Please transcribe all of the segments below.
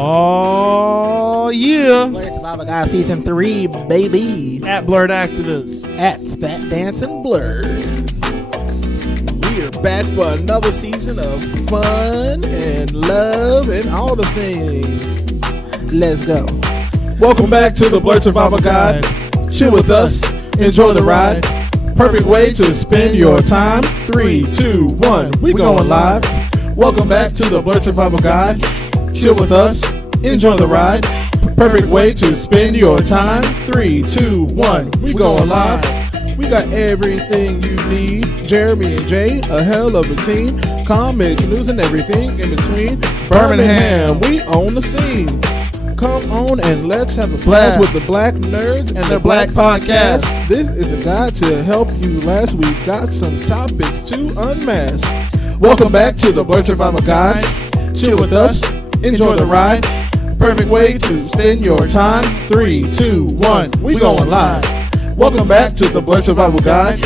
Oh, yeah. Blurred Survival Guide Season 3, baby. At Blurred Activists. At Spat Dancing Blurred. We are back for another season of fun and love and all the things. Let's go. Welcome back to the Blurred Survival Guide. Chill with us. Enjoy the ride. Perfect way to spend your time. 3, 2, 1. We going live. Welcome back to the Blurred Survival Guide. Chill with us. Enjoy the ride. Perfect way to spend your time. 3, 2, 1. We going live. We got everything you need. Jeremy and Jay, a hell of a team. Comics, news, and everything in between. Birmingham, we own the scene. Come on and let's have a blast with the Black Nerds and their Black Podcast. This is a guide to help you last. We got some topics to unmask. Welcome back to the Blurred Survival Guide. Chill with us. Enjoy the ride. Perfect way to spend your time. 3, 2, 1. We going live. Welcome back to the Blurred Survival Guide.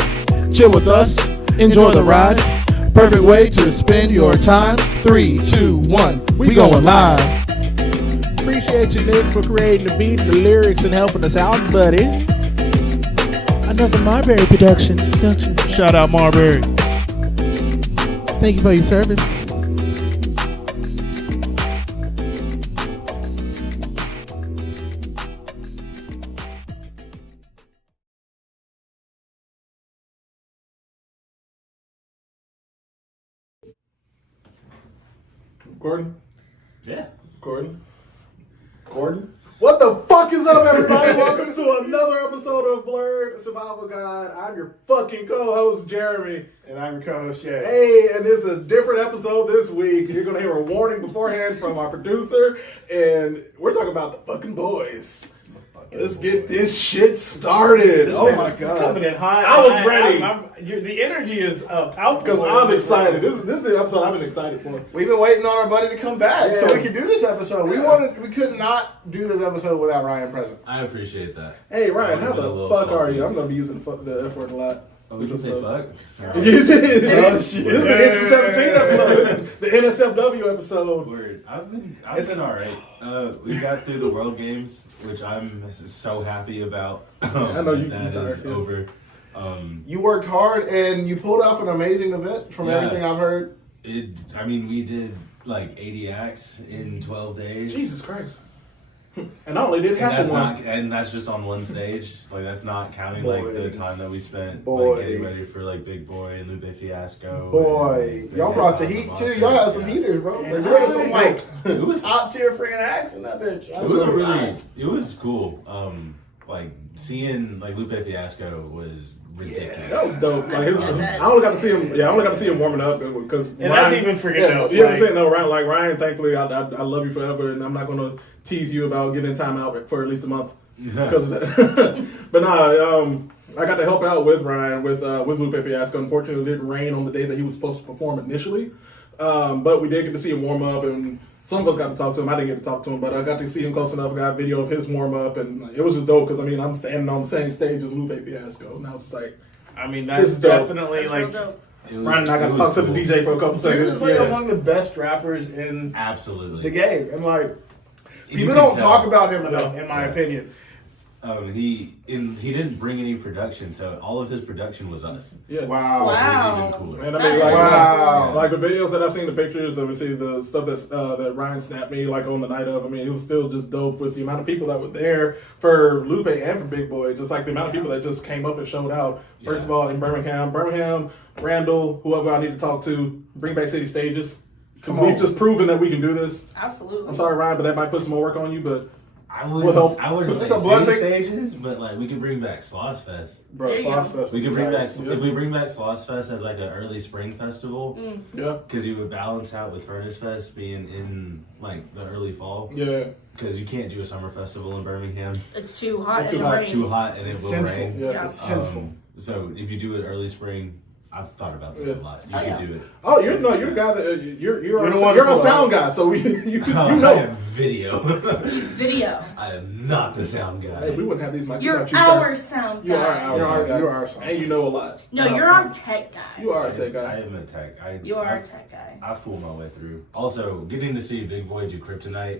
Chill with us. Enjoy the ride. Perfect way to spend your time. 3, 2, 1. We going live. Appreciate you, Nick, for creating the beat and the lyrics and helping us out, buddy. Another Marbury production. Shout out Marbury. Thank you for your service. Gordon? Yeah. Gordon? What the fuck is up, everybody? Welcome to another episode of Blurred Survival Guide. I'm your fucking co-host, Jeremy. And I'm your co-host, Jay. Hey, and this is a different episode this week. You're going to hear a warning beforehand from our producer, and we're talking about the fucking boys. Let's get this shit started. Oh my god. Coming in hot. I was ready. The energy is palpable. Because I'm excited. This is the episode I've been excited for. We've been waiting on our buddy to come back so Yeah. we can do this episode. We could not do this episode without Ryan present. I appreciate that. Hey, Ryan, how I'm a the little fuck are salty. you? I'm going to be using the F word a lot. Oh, we can say fuck? This is the Yeah. NC-17 episode. This is the NSFW episode. Word. I've been alright. We got through the World Games, which I'm so happy about. I know you that tired, is yeah. over. You worked hard and you pulled off an amazing event from Yeah. everything I've heard. We did like 80 acts in 12 days. Jesus Christ. And I only did half of one. And that's just on one stage. Like that's not counting Boy. like the time that we spent Boy. like getting ready for like Big Boy and Lupe Fiasco. Boy, and y'all brought the heat too. Y'all had some heaters, bro. Like, there was some like It was top tier freaking acts in that bitch. It was cool. Like seeing like Lupe Fiasco was ridiculous. That was dope. Like, I only got to see him. Yeah, I only got to see him warming up because that's even freaking dope. You ever Like- saying no, Ryan? Like Ryan, thankfully, I love you forever, and I'm not gonna tease you about getting time out for at least a month because of that. But nah, I got to help out with Ryan with Lupe Fiasco. Unfortunately, it didn't rain on the day that he was supposed to perform initially, but we did get to see him warm up and. Some of us got to talk to him. I didn't get to talk to him, but I got to see him close enough. I got a video of his warm up, and it was just dope because I'm standing on the same stage as Lupe Fiasco. Now it's like, That's This is dope. definitely That's like real dope. Ryan and I got to talk to the DJ for a couple He seconds. was like Yeah. among the best rappers in Absolutely. the game, and like You people can don't tell. talk about him enough, in my Yeah. opinion. He didn't bring any production, so all of his production was us. Yeah. Wow. Which Wow. was even cooler. And I That's mean, like, Wow. like the videos that I've seen, the pictures, and we see the stuff that Ryan snapped me like on the night of. I mean, it was still just dope with the amount of people that were there for Lupe and for Big Boy. Just like the amount of people that just came up and showed out. First Yeah. of all, in Birmingham, Randall, whoever I need to talk to, bring back city stages because Come we've on. just proven that we can do this. Absolutely. I'm sorry, Ryan, but that might put some more work on you. But I What else? wouldn't Is say this a blessing? stages, but like we could bring back Sloss Fest. Bro, There you Sauce go. Fest We could was bring back tight. if we bring back Sloss Fest as like an early spring festival, yeah, because you would balance out with Furnace Fest being in like the early fall. yeah, Because you can't do a summer festival in Birmingham. It's too hot It's and too hot. rain. It's too hot and it will Sinful. rain. yeah. Yeah. It's sinful. So if you do it early spring, I've thought about this Yeah. a lot. You Oh, could yeah. do it. Oh, you're the guy that you're the one you're to a pull sound guy, so you I know. am video. He's video. I am not the sound guy. Hey, we wouldn't have these mics You're without you, our sir. sound You are guy. our You are- sound guy. you are our sound and you know a lot. No, about you're our sound. tech guy. You are a I tech guy. am a tech. You are I, a tech guy. I fool my way through. Also, getting to see Big Boy do Kryptonite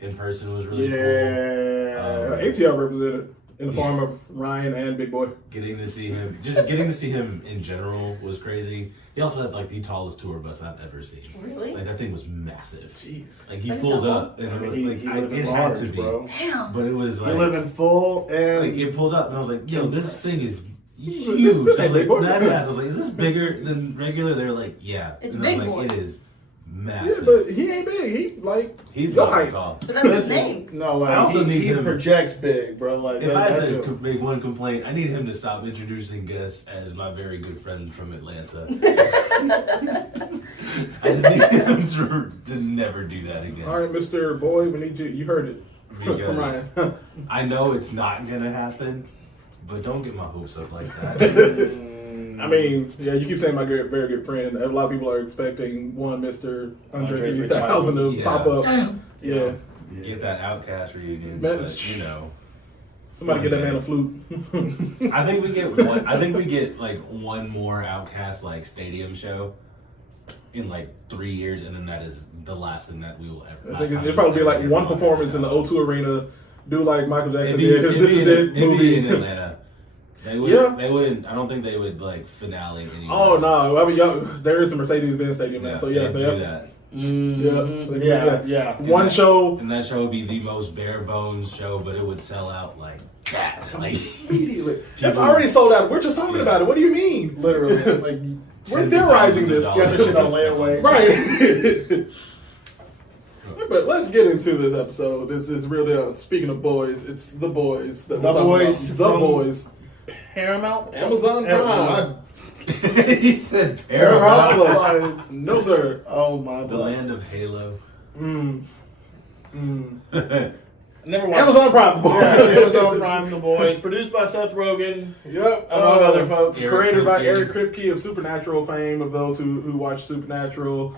in person was really Yeah. cool. ATL represented in the form of Ryan and Big Boy. Getting to see him in general was crazy. He also had like the tallest tour bus I've ever seen. Really? Like that thing was massive. Jeez. Like he Like pulled tall? up and I mean, it living had large, to be, bro. Damn. but it was You like, live in full and like it pulled up and I was like, yo, this thing is huge. This I was ain't big like, boy. that's ass. I was like, is this bigger than regular? They were like, yeah. It's and I was big like, boy. it is Yeah, massive. but he ain't big. He like He's your not height. tall. But that's his Listen, name. no, like I also need he him- projects big, bro. Like If I had that's to it. make one complaint, I need him to stop introducing guests as my very good friend from Atlanta. I just need him to never do that again. All right, Mr. Boy, we need you. You heard it Because from Ryan. I know it's not gonna happen, but don't get my hopes up like that. I mean, yeah, you keep saying my very good friend. A lot of people are expecting one Mr. Andre 3000 to Yeah. pop up. Yeah. Get that Outcast reunion, Man, but, you know. Somebody get that man a flute. I think we get one. I think we get like one more Outcast like stadium show in like 3 years, and then that is the last thing that we will ever. I think it'd probably be like one performance in the O2 Arena. Do like Michael Jackson did. It'd This be is in- it it'd be movie. in Atlanta. They would. Yeah. They wouldn't. I don't think they would like finale anywhere. Oh no! I mean, there is the Mercedes-Benz Stadium now, Yeah, so yeah, they'd do yeah. that. Yeah, so Yeah. One that- show And that show would be the most bare bones show, but it would sell out like that. Like immediately. That's People- already sold out. We're just talking Yeah. about it. What do you mean? Literally, like We're tens of theorizing thousands of this. dollars. Got the shit on layaway. Right. But let's get into this episode. This is real deal. Speaking of boys, it's the boys. That we're The talking boys about. The from- boys. Paramount, Amazon Prime. he said Paramount Paramount. Plus. No sir. Oh my The god! land of Halo. Never watched. Amazon Prime. The boys. Yeah, Amazon Prime, The Boys, produced by Seth Rogen. Yep. Among other folks. Created by Eric Eric Kripke of Supernatural fame, of those who watch Supernatural.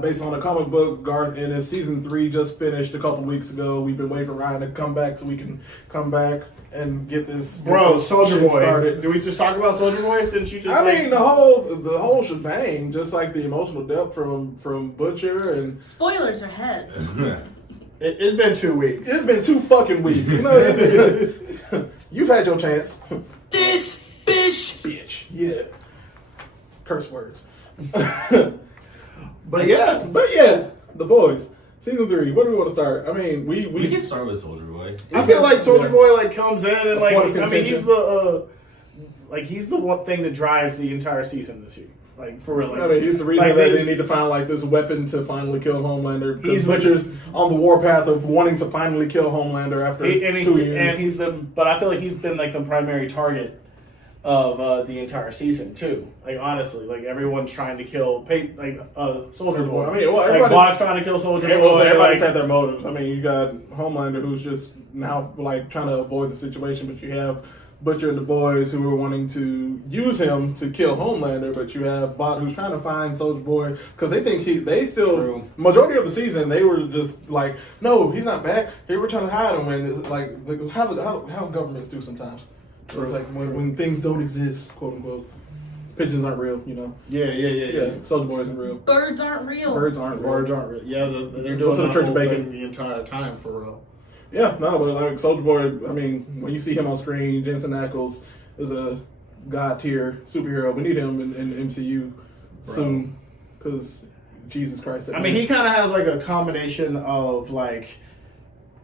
Based on a comic book, Garth Ennis. Season 3 just finished a couple weeks ago. We've been waiting for Ryan to come back so we can come back and get this Bro, Soldier shit Boy. started. Do we just talk about Soldier Boy? Didn't you just? I like, mean, the whole shebang, just like the emotional depth from Butcher, and Spoilers ahead. it's been 2 weeks. it's been 2 fucking weeks. You know, you've had your chance. This bitch. Yeah. Curse words. But yeah, the boys. Season 3. Where do we want to start? I mean, We we can start with Soldier Boy. I feel like Soldier Yeah. Boy like comes in and like point of I mean contention. he's the one thing that drives the entire season this year. Like for real. Like, I mean, he's the reason like, that they need to find like this weapon to finally kill Homelander. Because He's- Butcher's on the warpath of wanting to finally kill Homelander after 2 years. But I feel like he's been like the primary target of the entire season too. Like honestly, like everyone's trying to kill Soldier Boy. I mean, well, like everybody's- Bond's trying to kill Soldier Boy. Everybody's like, had their motives. I mean, you got Homelander who's just now like trying to avoid the situation, but you have Butcher and the boys who are wanting to use him to kill Homelander, but you have Bot who's trying to find Soldier Boy because they think True. majority of the season they were just like, no, he's not back. Hey, we're trying to hide him, and it's like how governments do sometimes. True. It's like when things don't exist, quote unquote. Pigeons aren't real, you know. yeah. Soldier Boy isn't real. Birds aren't real. Birds aren't real. Birds aren't real. Yeah, they're Go doing to the that church whole bacon. thing the entire time for real. Yeah, no, but like Soldier Boy, I mean, when you see him on screen, Jensen Ackles is a god tier superhero. We need him in MCU soon because Jesus Christ. I mean, he kind of has like a combination of like,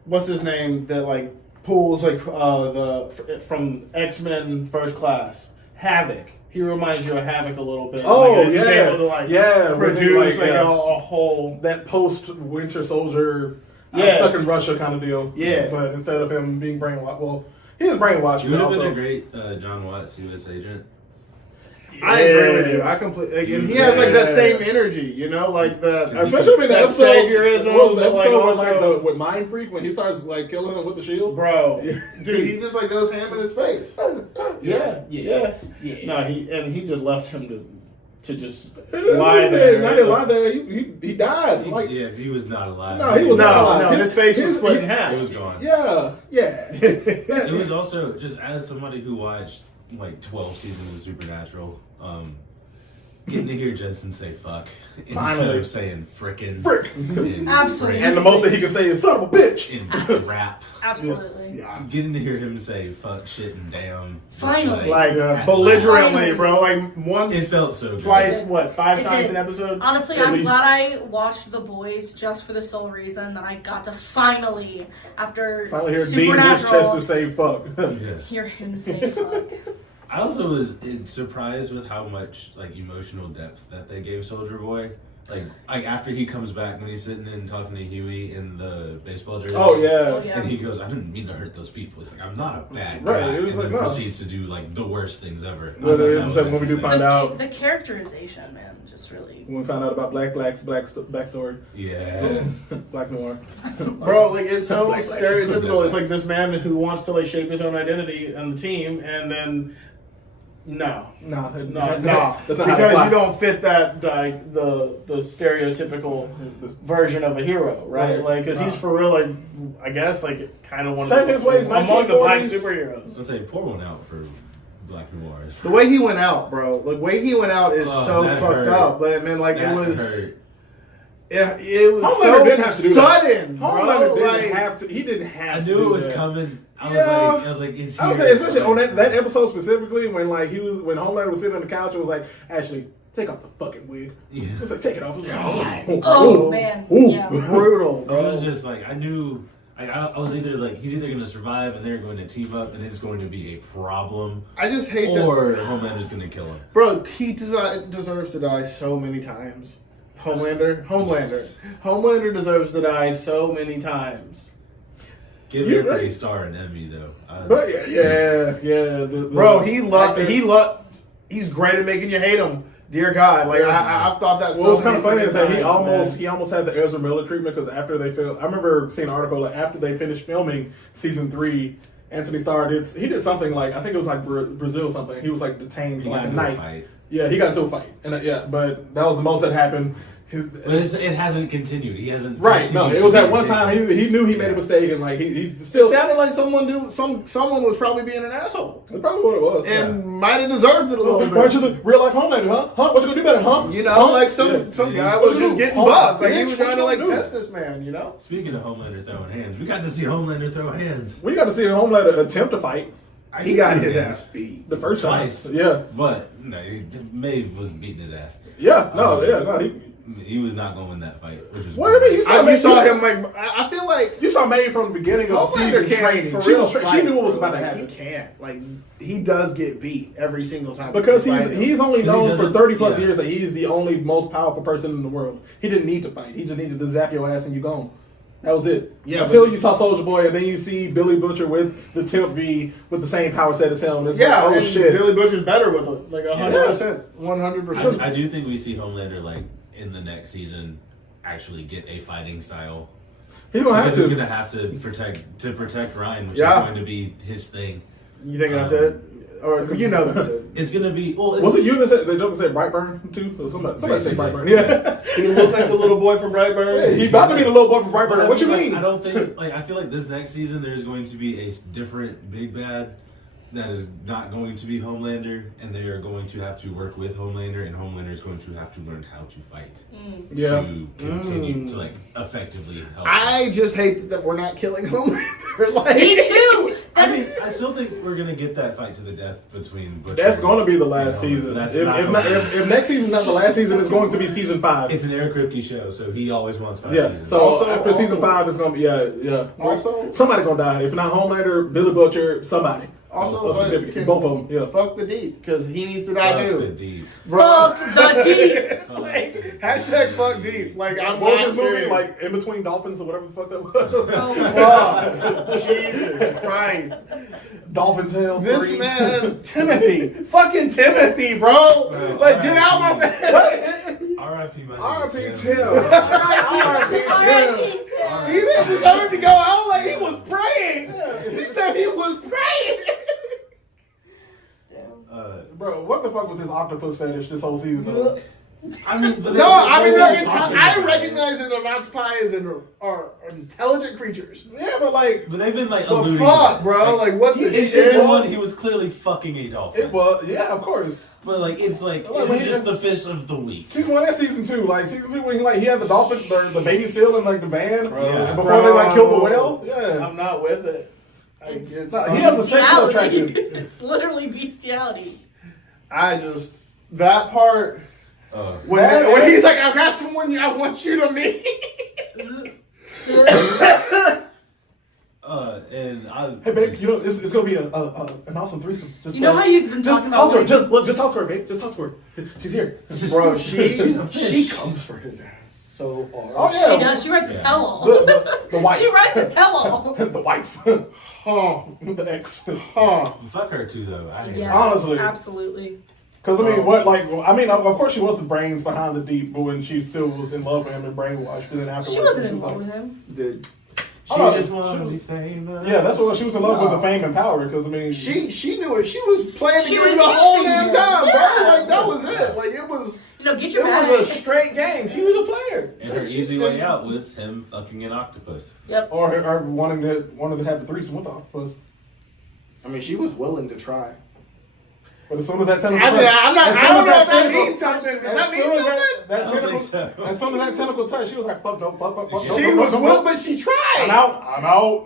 what's his name that like pulls like from X-Men First Class, Havoc. He reminds you of Havoc a little bit. Oh, like, he's yeah. able to like Yeah, when he, produce like, like a whole. that post Winter Soldier, I'm Yeah. stuck in Russia kind of deal. Yeah. But instead of him being brainwashed, well, he is brainwashed. He But would have been also, a great John Watts U.S. agent. I agree with you. I completely. Like, and he has like that same energy, you know, like the especially in the that episode, saviorism, well, the but, like, episode also- with Mind Freak when he starts like killing him with the shield. bro. Yeah. Dude, he just like goes ham in his face. Yeah. Yeah. No, he just left him to just Lie lie there. there. Not to lie there. He died. Like, Yeah, he was not alive. no, he was not alive. No, his face was split in half. It was gone. Yeah. It was also just as somebody who watched like 12 seasons of Supernatural. Getting to hear Jensen say fuck instead Finally. of saying frickin'. Frick. Absolutely. And the most that he can say is son of a bitch. In rap. Absolutely. Yeah. Getting to hear him say fuck, shit, and damn. just Finally. Like at belligerently, Finally. bro. Like once, It felt so good. twice, It did. what, 5 It times did. an episode? Honestly, At I'm least. glad I watched The Boys just for the sole reason that I got to finally, after Finally hear Dean Supernatural, Winchester say fuck. Yeah. hear him say fuck. I also was surprised with how much like emotional depth that they gave Soldier Boy. Like after he comes back when he's sitting and talking to Huey in the baseball jersey. Oh yeah. Oh, yeah. And he goes, I didn't mean to hurt those people. He's like, I'm not a bad Right, guy. it was and like, then no. proceeds to do like the worst things ever. Well, I thought it that was was like when we do interesting. find out The characterization, man, just really. when we found out about Black's backstory. Yeah. Black Noir. Bro, like it's so Black, black. stereotypical. It's like this man who wants to like shape his own identity and the team, and then no, Nah, no, that's no, not how they because fly. you don't fit that like the stereotypical version of a hero, right? Right. Like, because he's Nah. for real, like I guess like kind of one Same of the, his ways, among the black 1940s. I was superheroes. gonna say, pour one out for Black Noirs. The way he went out, bro. The way he went out is Oh, so that fucked hurt. up. But man, like That it was. hurt. It was Homelander so didn't have to do that. sudden, bro. Homelander didn't Like, have to. He didn't have I to. knew do it was that. coming. I Yeah. was like, it's I would here. say, especially on that episode specifically, when like when Homelander was sitting on the couch and was like, Ashley, take off the fucking wig. Yeah. It's like, take it off. It was like, Oh, ooh, man. ooh. Yeah. brutal, I bro. was just like, I knew. I was either like, he's either going to survive and they're going to team up and it's going to be a problem, I just hate that, or Homelander's going to kill him. bro. He deserves to die so many times. Homelander deserves to die so many times. Give You're Ripley right. a star and Emmy though. But yeah. Bro, he's great at making you hate him. Dear God, like I've thought that. What was so kind of many funny is that he times, man. almost had the Ezra Miller treatment because after they filmed, I remember seeing an article like after they finished filming season 3, Anthony Starr did something like, I think it was like Brazil or something. He was like detained for He like got a into a night. fight. Yeah, he got into a fight, and but that was the most that happened. But it hasn't continued. He hasn't. Right? No, continued it was to that be one time taken. he knew he made a mistake, and like he still. It sounded like someone was probably being an asshole That's probably what it was. and might have deserved it a little Why aren't you bit. the real life Homelander, huh? What you gonna do about it, huh? You know, Huh? like some Yeah. guy What was you just do? getting Huh? bugged. Like he Bitch, was what trying to you like gonna do? test this man. You know. Speaking of Homelander throwing hands, we got to see Homelander throw hands. We got to see Homelander attempt to fight He got his ass beat. the first time. Twice. Yeah, But no, Maeve was beating his ass. yeah, no. He was not going to win that fight, which was. What do you mean? You saw him like. I feel like You saw May from the beginning of the Homelander season can't training. for She real. was she fight, knew what was bro. about to Like, happen. He can't. Like he does get beat every single time Because he fights him. he's only Because he known for doesn't- 30 plus yeah. years that he's the only most powerful person in the world. He didn't need to fight. He just needed to zap your ass and you gone. That was it. Yeah, Until but- you saw Soldier Boy and then you see Billy Butcher with the Temp V with the same power set as him. It's Yeah, like, oh and shit. Billy Butcher's better with it, like 100%, 100%. I do think we see Homelander like in the next season actually get a fighting style. He's gonna have Because he's to. gonna have to protect Ryan, which Yeah. is going to be his thing. You think that's it, or you know that's it? It's gonna be well. It's, Was it you that said the joke said Brightburn too? Or somebody said Basically. Brightburn. Yeah. He looked like the little boy from Brightburn. He about to be the little boy from But Brightburn. I What you like, mean? I don't think I feel like this next season there's going to be a different big bad that is not going to be Homelander, and they are going to have to work with Homelander, and Homelander is going to have to learn how to fight Yeah. to continue to like effectively help. I just hate that we're not killing Homelander. Like, Me too. I That mean, is. I still think we're gonna get that fight to the death between Butcher. That's going to be the last and Homelander. season. That's If, not if, not, if next season's not the last season, it's going to be season 5. It's an Eric Kripke show, so he always wants 5 Yeah. seasons. So Also- after season 5, it's gonna be yeah. Also- somebody gonna die. If not Homelander, Billy Butcher, somebody. Also, Of significance. Both of them. Yeah. Fuck the deep because he needs to die Fuck the too, deep. bro. Fuck the deep. Fuck Like, the deep. hashtag fuck deep. Like I'm What was not his movie? serious. Like In Between Dolphins or whatever the fuck that was. Oh, Fuck. Jesus Christ. Dolphin Tail. This 3. man, Timothy, fucking Timothy, bro. Bro, Like, get out my face. R.I.P. my R.I.P. nigga Tim. R.I.P. He didn't deserve to go out like he was praying. He said he was praying. damn. Uh, Bro, what the fuck was his octopus fetish this whole season? Though? I mean, but No, I mean, they're I recognize that an octopi are intelligent creatures. Yeah, but like, But they've been like But alluding fuck, to bro, like what the In shit? season 1, he was clearly fucking a dolphin. it was, yeah, of course. But like, it's like, Like, it when was he just just- the fish of the week. Season 1 and season 2, like season 2 when he had the dolphin, the baby seal in like the van, Yeah. and before they like killed the whale. Yeah, I'm not with it. It's It's he has a sexual bestiality. attraction. It's literally bestiality. I just that part when, That- when he's like, I've got someone I want you to meet. And I. Hey babe, you know it's gonna be an awesome threesome. Just You know how you've been just talking talk to her. about Just talk to her, babe. Just talk to her. She's here. Bro, she fish. comes for his ass so hard. Oh yeah. She does. She writes a tell-all. The wife. She writes a tell-all. The wife. Huh. The ex. Huh. Fuck her too, though. I hate Yeah, her. Honestly. absolutely. Because I mean, of course she was the brains behind the deep, but when she still was in love with him and brainwashed, but then afterwards She wasn't in was love like- with him. Dude. She Oh, no, just she wanted to was- be famous. Yeah, that's what she was in love with, No. the fame and power. Because I mean, She knew it. She was playing the She game was the whole using damn him. time, bro. Yeah. Like that was it. Like it was Get it your bag. was a straight game. She was a player. And her She- easy way out was him fucking an octopus. Yep. or wanting to have the threesome with the octopus. I mean, she was willing to try. But as soon as that I tentacle, mean, I'm not. as I soon don't as know if that tentacle- means something. Does as that mean soon as something? that I don't tentacle, think so. as soon as that tentacle touched, she was like, "Fuck no, fuck, She no, was no, no, willing, no. but she tried. I'm out.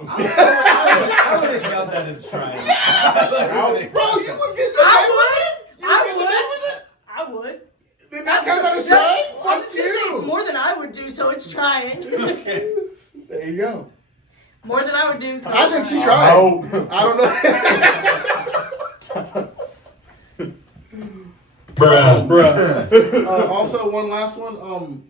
I would have got that as trying. Bro, you would get the I would. Did not come out as trying? Fuck It's you. more than I would do, so it's trying. Okay. There you go. More than I would do, so I it's think she trying. tried. out. I don't know. Bruh. Also, one last one.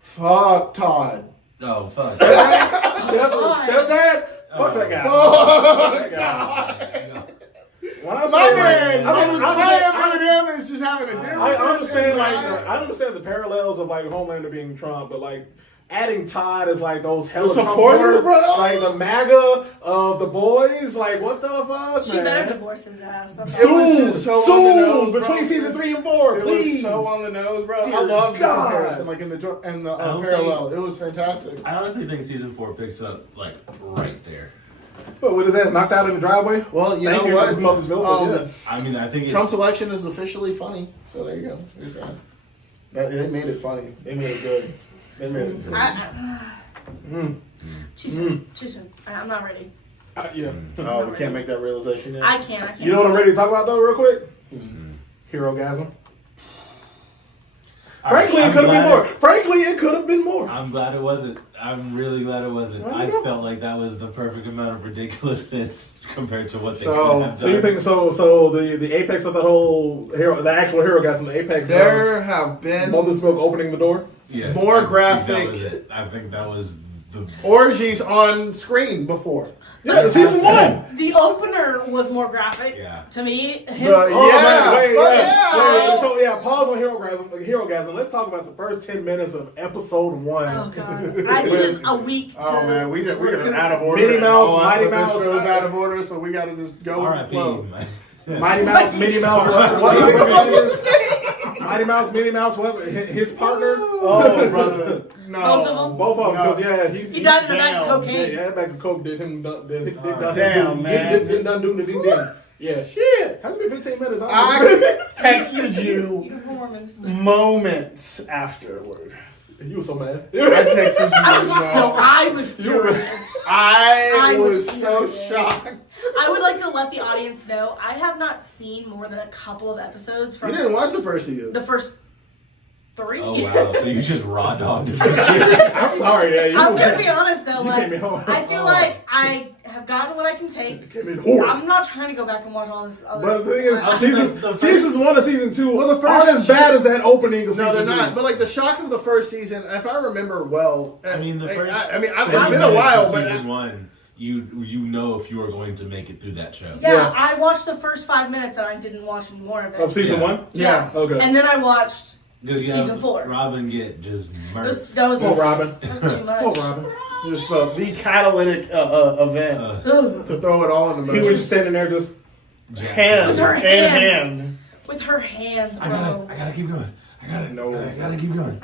Fuck Todd. Oh, fuck. Stepdad. Fuck that guy. Fuck Todd. When I My say, man, like, my man is just having a deal. I understand I understand the parallels of like Homelander being Trump, but like adding Todd as like those hella Trump supporter, supporters, bro. like the MAGA of the boys, like what the fuck, She man? better divorce his ass. That's It was Soon, just so on the nose, bro. between season 3 and 4, It please. was so on the nose, bro. I Dear love the God. comparison, like in the I don't parallel. It was fantastic. I honestly think season 4 picks up like right there. But with his ass knocked out in the driveway. Well, you Thank know you, what? Mother's Milk, but yeah. I mean, I think it's Trump's election is officially funny. So there you go. There's that. They made it funny. They made it good. They made it good. Too soon. Too soon. I'm not ready. Yeah. Oh, we can't make that realization yet. I can't. You know what I'm ready to talk about though, real quick? Hero-gasm. Frankly, it could have been more. Frankly, it could have been more. I'm glad it wasn't. I'm really glad it wasn't. Well, I you know. felt like that was the perfect amount of ridiculousness compared to what they So- could have done. So you think so the apex of that whole hero, the actual hero-gasm, the apex. There have been Mother's Milk opening the door. Yes, more I think graphic- That was it. I think that was the. orgies on screen before. Yeah, season 1. The opener was more graphic Yeah. to me. Him, But- Oh, Yeah, man, wait, fuck yeah. yeah. Wait, so yeah, pause on hero-gasm. Let's talk about the first 10 minutes of episode 1. oh god, I needed a week to. Oh man, we are out of order. Minnie and Mouse, all Mighty of this Mouse. show's out of order, so we gotta just go with the R.I.P. flow. Mighty Mouse, Minnie Mouse, Mighty Mouse, Minnie Mouse, his partner. Oh brother, no. Both of them? Both of them, No. because yeah, he's He died in the back Damn. of cocaine. Yeah, that bag of coke did him. Damn, man. Didn't do the ding ding. Yeah, shit. Hasn't been 15 minutes. I texted you You performance. moments afterward. You were so mad. I texted you. I was furious. I I was was so furious. shocked. I would like to let the audience know I have not seen more than a couple of episodes You from didn't watch the first season. the first 3. Oh wow! So you just raw dogged the series. I'm sorry. Yeah, you I'm gonna be honest though, You like came in hard. I feel like I have gotten what I can take. came in hard. I'm not trying to go back and watch all this other. But the thing is, I think the first- seasons 1 and season 2 Well, the aren't first- as bad as that opening of No, season they're not. 3. But like the shock of the first season, if I remember well, I mean, the first. I mean, 10 it's been a minutes while, of but season 1, you know if you are going to make it through that show. yeah, Yeah. I watched the first 5 minutes and I didn't watch any more of it. Of season Yeah. 1? Yeah. Okay. And then I watched. Because you Season have 4. Robin get just murked. That was Oh, Robin. that was too much. Oh, Robin. just the catalytic event Ugh. to throw it all in the He middle. was just standing there just... Hands With her in hands. hand. With her hands, I bro. gotta keep going. I gotta keep going.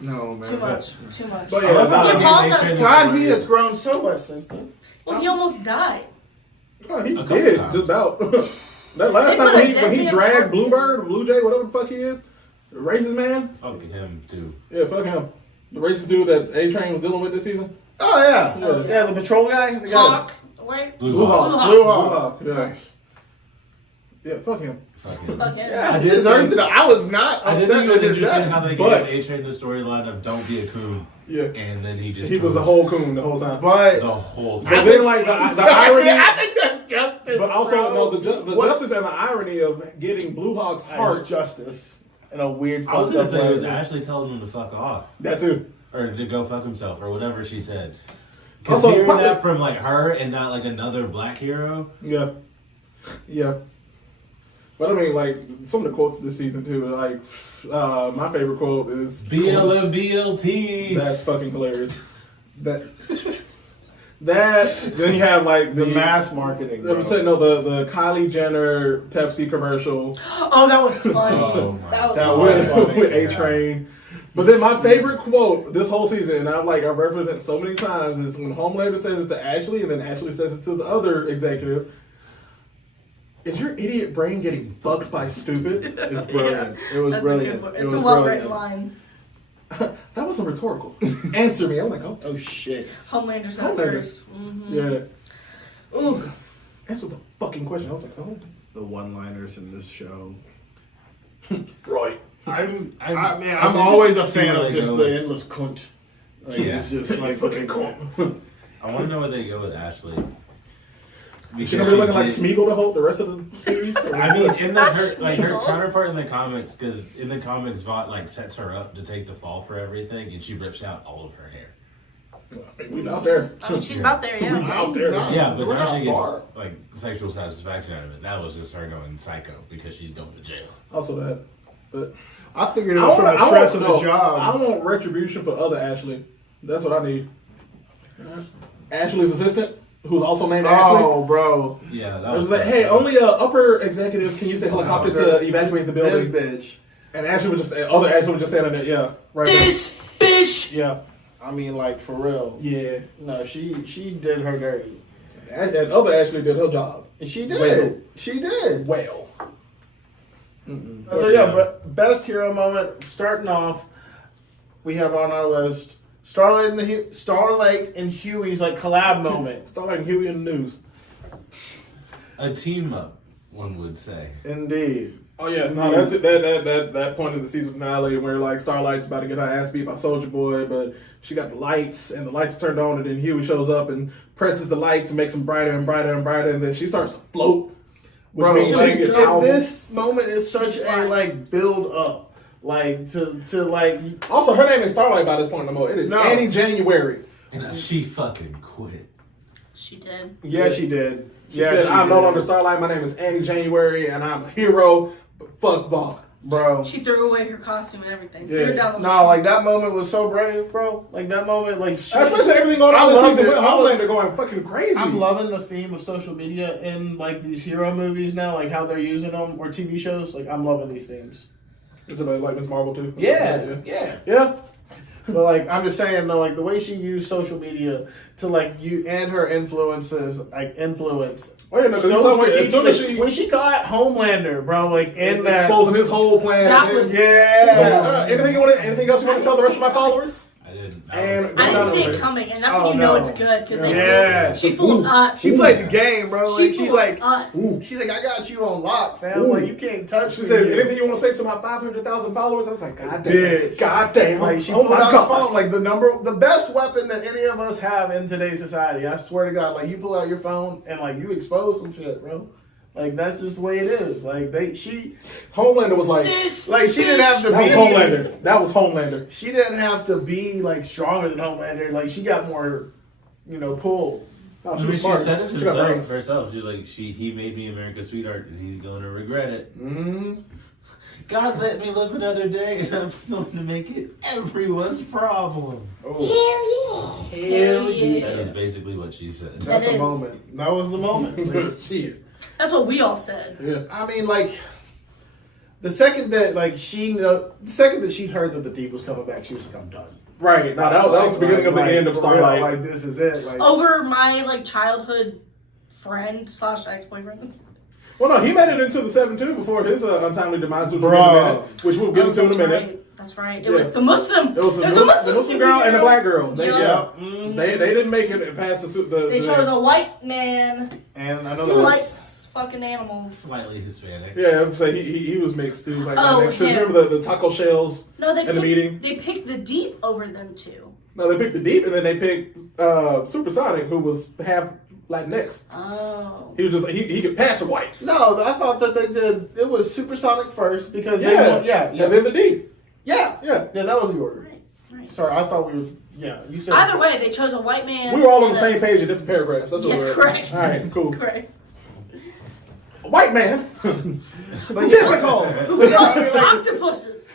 No, man. Too much. But Oh, yeah, He apologized. God, he has grown so much since then. Well, he almost died. oh, he A couple did times. just about. That last They time put a when dead he man dragged for- Bluebird, Blue Jay, whatever the fuck he is, the racist man. Fuck him too. Yeah, fuck him. The racist dude that A-Train was dealing with this season. Oh yeah, Oh, yeah. The patrol guy. The guy. Hawk. Wait. Blue Blue Hawk. Hawk. Blue Hawk. Yeah. Nice. Yeah, fuck him. Fuck him. Fuck him. Yeah, I he did deserved think- it. I was not I did upset think it was with his interesting death. how they But- gave A-Train the storyline of don't be a coon. Yeah. And then he just He was a whole coon the whole time. But the whole But time. then, like, the irony. I think that's justice. But also, bro. no, the What- justice and the irony of getting Blue Hawk's That's heart. justice in a weird. I was fucked gonna up say it was way. Ashley telling him to fuck off. That too. Or to go fuck himself, or whatever she said. Because Also, hearing probably- that from like her and not like another black hero. Yeah. Yeah. But I mean, like, some of the quotes this season too, like, my favorite quote is BLT. That's fucking hilarious. That then you have like the mass marketing. I'm Bro. saying no, the Kylie Jenner Pepsi commercial Oh, that was funny. Oh, my that was God. with, funny. with A Train. But then my favorite quote this whole season, and I've referenced it so many times, is when Homelander says it to Ashley, and then Ashley says it to the other executive. Is your idiot brain getting fucked by stupid? It's brilliant. It was That's brilliant. a good one. It It's was a well-written brilliant. line. That wasn't rhetorical. Answer me. I'm like, oh shit. Homelander said Homelander. first. Mm-hmm. yeah. Ooh. Answer the fucking question. I was like, oh, The one-liners in this show. right. I'm I'm always a interested to see fan where of they just go the with- endless cunt. Like, Yeah. it's just like fucking cunt. I want to know where they go with Ashley. She gonna be looking like Smeagol the rest of the series. I mean, in the, Not her Smeagol. counterpart in the comics, because in the comics, Vought like sets her up to take the fall for everything, and she rips out all of her hair. I mean, we out there. I mean, she's about there, We yeah. out there. Yeah, but we're now not she gets far. like sexual satisfaction out of it. That was just her going psycho because she's going to jail. Also that, but I figured it was from the stress of the job. I want retribution for other Ashley. That's what I need. Ashley's assistant, who's also named Ashley. Oh, bro. Yeah, that It was was like, hey, only upper executives can use the helicopter to evacuate the This building. bitch. And Ashley would just, other Ashley would just stand there, yeah, right This bitch. there. Yeah, I mean, like, for real. yeah. No, she did her dirty. And other Ashley did her job. And she did. Well. She did. Well. So, yeah, but best hero moment, starting off, we have on our list Starlight and Huey's, like, collab moment. Starlight and Huey in the news. a team up, one would say. Indeed. Oh yeah, no, that's it. That point in the season finale where like Starlight's about to get her ass beat by Soldier Boy, but she got the lights and the lights are turned on, and then Huey shows up and presses the lights and makes them brighter and brighter and brighter, and then she starts to float, which Bro, means she like, can get powerful. this moment is such a, like, build up. Like, to like... Also, her name is Starlight by this point no more. It is No. Annie January. And she fucking quit. She did. Yeah, she did. She Yeah, said, she I'm no did. longer Starlight. My name is Annie January, and I'm a hero. But fuck Vaughn. Bro. She threw away her costume and everything. Yeah. Threw it down the No, like, that moment was so brave, bro. Like, that moment, like... she- Especially everything going I on this loved season it. with I was- Homelander going fucking crazy. I'm loving the theme of social media in, like, these hero movies now, like, how they're using them, or TV shows. Like, I'm loving these themes. It's about like Miss Marvel too. Yeah. But, like, I'm just saying, though, like, the way she used social media to, like, you and her influences, like, influence. Oh yeah, no, because So as soon as strategic. she When she got Homelander, bro, like, in that... exposing his whole plan, That and was- Yeah. anything else you want to tell the rest of my followers? I didn't. And- I No, didn't see no, it no. coming, and that's Oh, when you know no. it's good because Yeah. she fooled us. She played the game, bro. Like, she's like... us. She's like, I got you on lock, fam. Ooh. Like, you can't touch She me. says, anything you want to say to my 500,000 followers? I was like, God damn. Bitch. God damn. Like, she Oh pulled my out the God. phone. Like, the best weapon that any of us have in today's society. I swear to God. Like, you pull out your phone and, like, you expose some shit, bro. Like, that's just the way it is. Like, Homelander was like, she didn't have to that was be... Homelander. That was Homelander. She didn't have to be, like, stronger than Homelander. Like, she got more, pull. No, I mean, she smart. said it She got herself. brains. Herself, she's like, he made me America's sweetheart, and he's going to regret it. Mm-hmm. God let me live another day, and I'm going to make it everyone's problem. Oh. Hell yeah. That is basically what she said. That's That a is. moment. That was the moment. Shit. That's what we all said. Yeah. I mean, like, The second that she heard that the Deep was coming back, she was like, "I'm done." Right. Now that was the beginning of the end of for real, Starlight. Like this is it. Like Over my childhood friend / ex-boyfriend. Well, no, he made it into the 7-2 before his untimely demise, which we'll get in a minute. Which we'll get into in a minute. Right. That's right. It was the Muslim. It was the Muslim girl and the black girl. They didn't make it past They chose a white man and I who know likes fucking animals. Slightly Hispanic. Yeah, I would say he was mixed. He was like, him. remember the taco shells No, in the meeting? They picked the Deep over them too. No, they picked the Deep, and then they picked Supersonic, who was half Latinx. Oh. He was just he could pass a white. No, I thought that they did. It was Supersonic first because And then the Deep. Yeah, that was the order. Right. Sorry, I thought we were. Yeah, you said. Either way, they chose a white man. We were all on the same page in different paragraphs. That's what Yes, we were. correct. All right, cool. Correct. A white man. But Typical. Octopuses.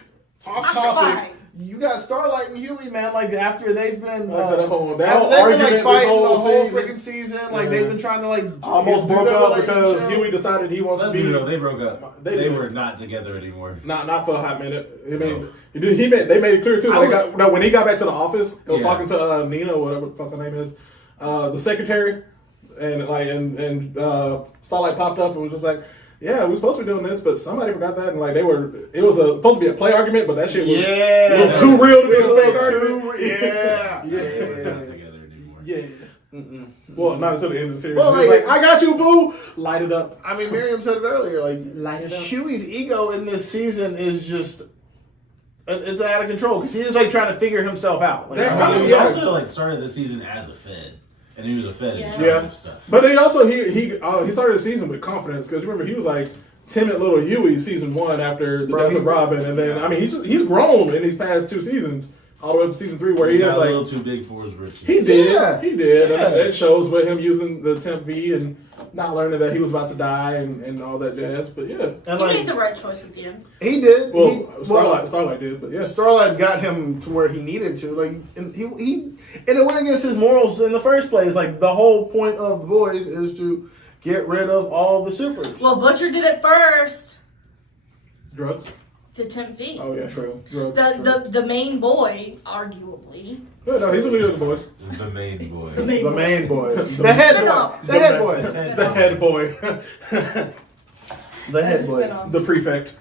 Off Octopi. topic. You got Starlight and Huey, man. Like after they've been, That whole after they've argument been this fighting whole the whole season. freaking season. Like they've been trying to Almost do broke their up because relationship. Huey decided he wants Let's to be be. real, they broke up. They They did. were not together anymore. Not for a hot minute. I mean, they made it clear too. When he got back to the office, he was talking to Nina, whatever the fuck her name is, the secretary, and Starlight popped up and was just like, "Yeah, we were supposed to be doing this, but somebody forgot that." And it was supposed to be a play argument, but that shit was a little too real to be a fake argument. They were not together anymore. Yeah. Well, not until the end of the series. Well, He's like- like, "I got you, boo." Light it up. I mean, Miriam said it earlier. Like Light it up. Huey's ego in this season is just. It's out of control because he's trying to figure himself out. Like, Yeah, I mean, He yeah. also started the season as a Fed, and he was a Fed in charge Yeah. and stuff. But then also he started the season with confidence because remember he was like timid little Huey season 1 after the death of Robin, and then I mean he's grown in these past 2 seasons all the way up to season 3 where he He is got a like little too big for his britches. he did. Yeah. And it shows with him using the temp V and not learning that he was about to die and all that jazz. But yeah, and He made the right choice at the end. he did. well Starlight did, but yeah. Starlight got him to where he needed to. Like, and he and it went against his morals in the first place. Like, the whole point of the boys is to get rid of all the supers. Well, Butcher did it first. Drugs. The temp fee. Oh yeah, true. Drugs. The main boy, arguably. Yeah, no, he's a leader of the boys. The main boy. The main the boy. main boy, the head boy, Spin-off. the head boy, The head boy. the head That's a boy. spin-off. The prefect.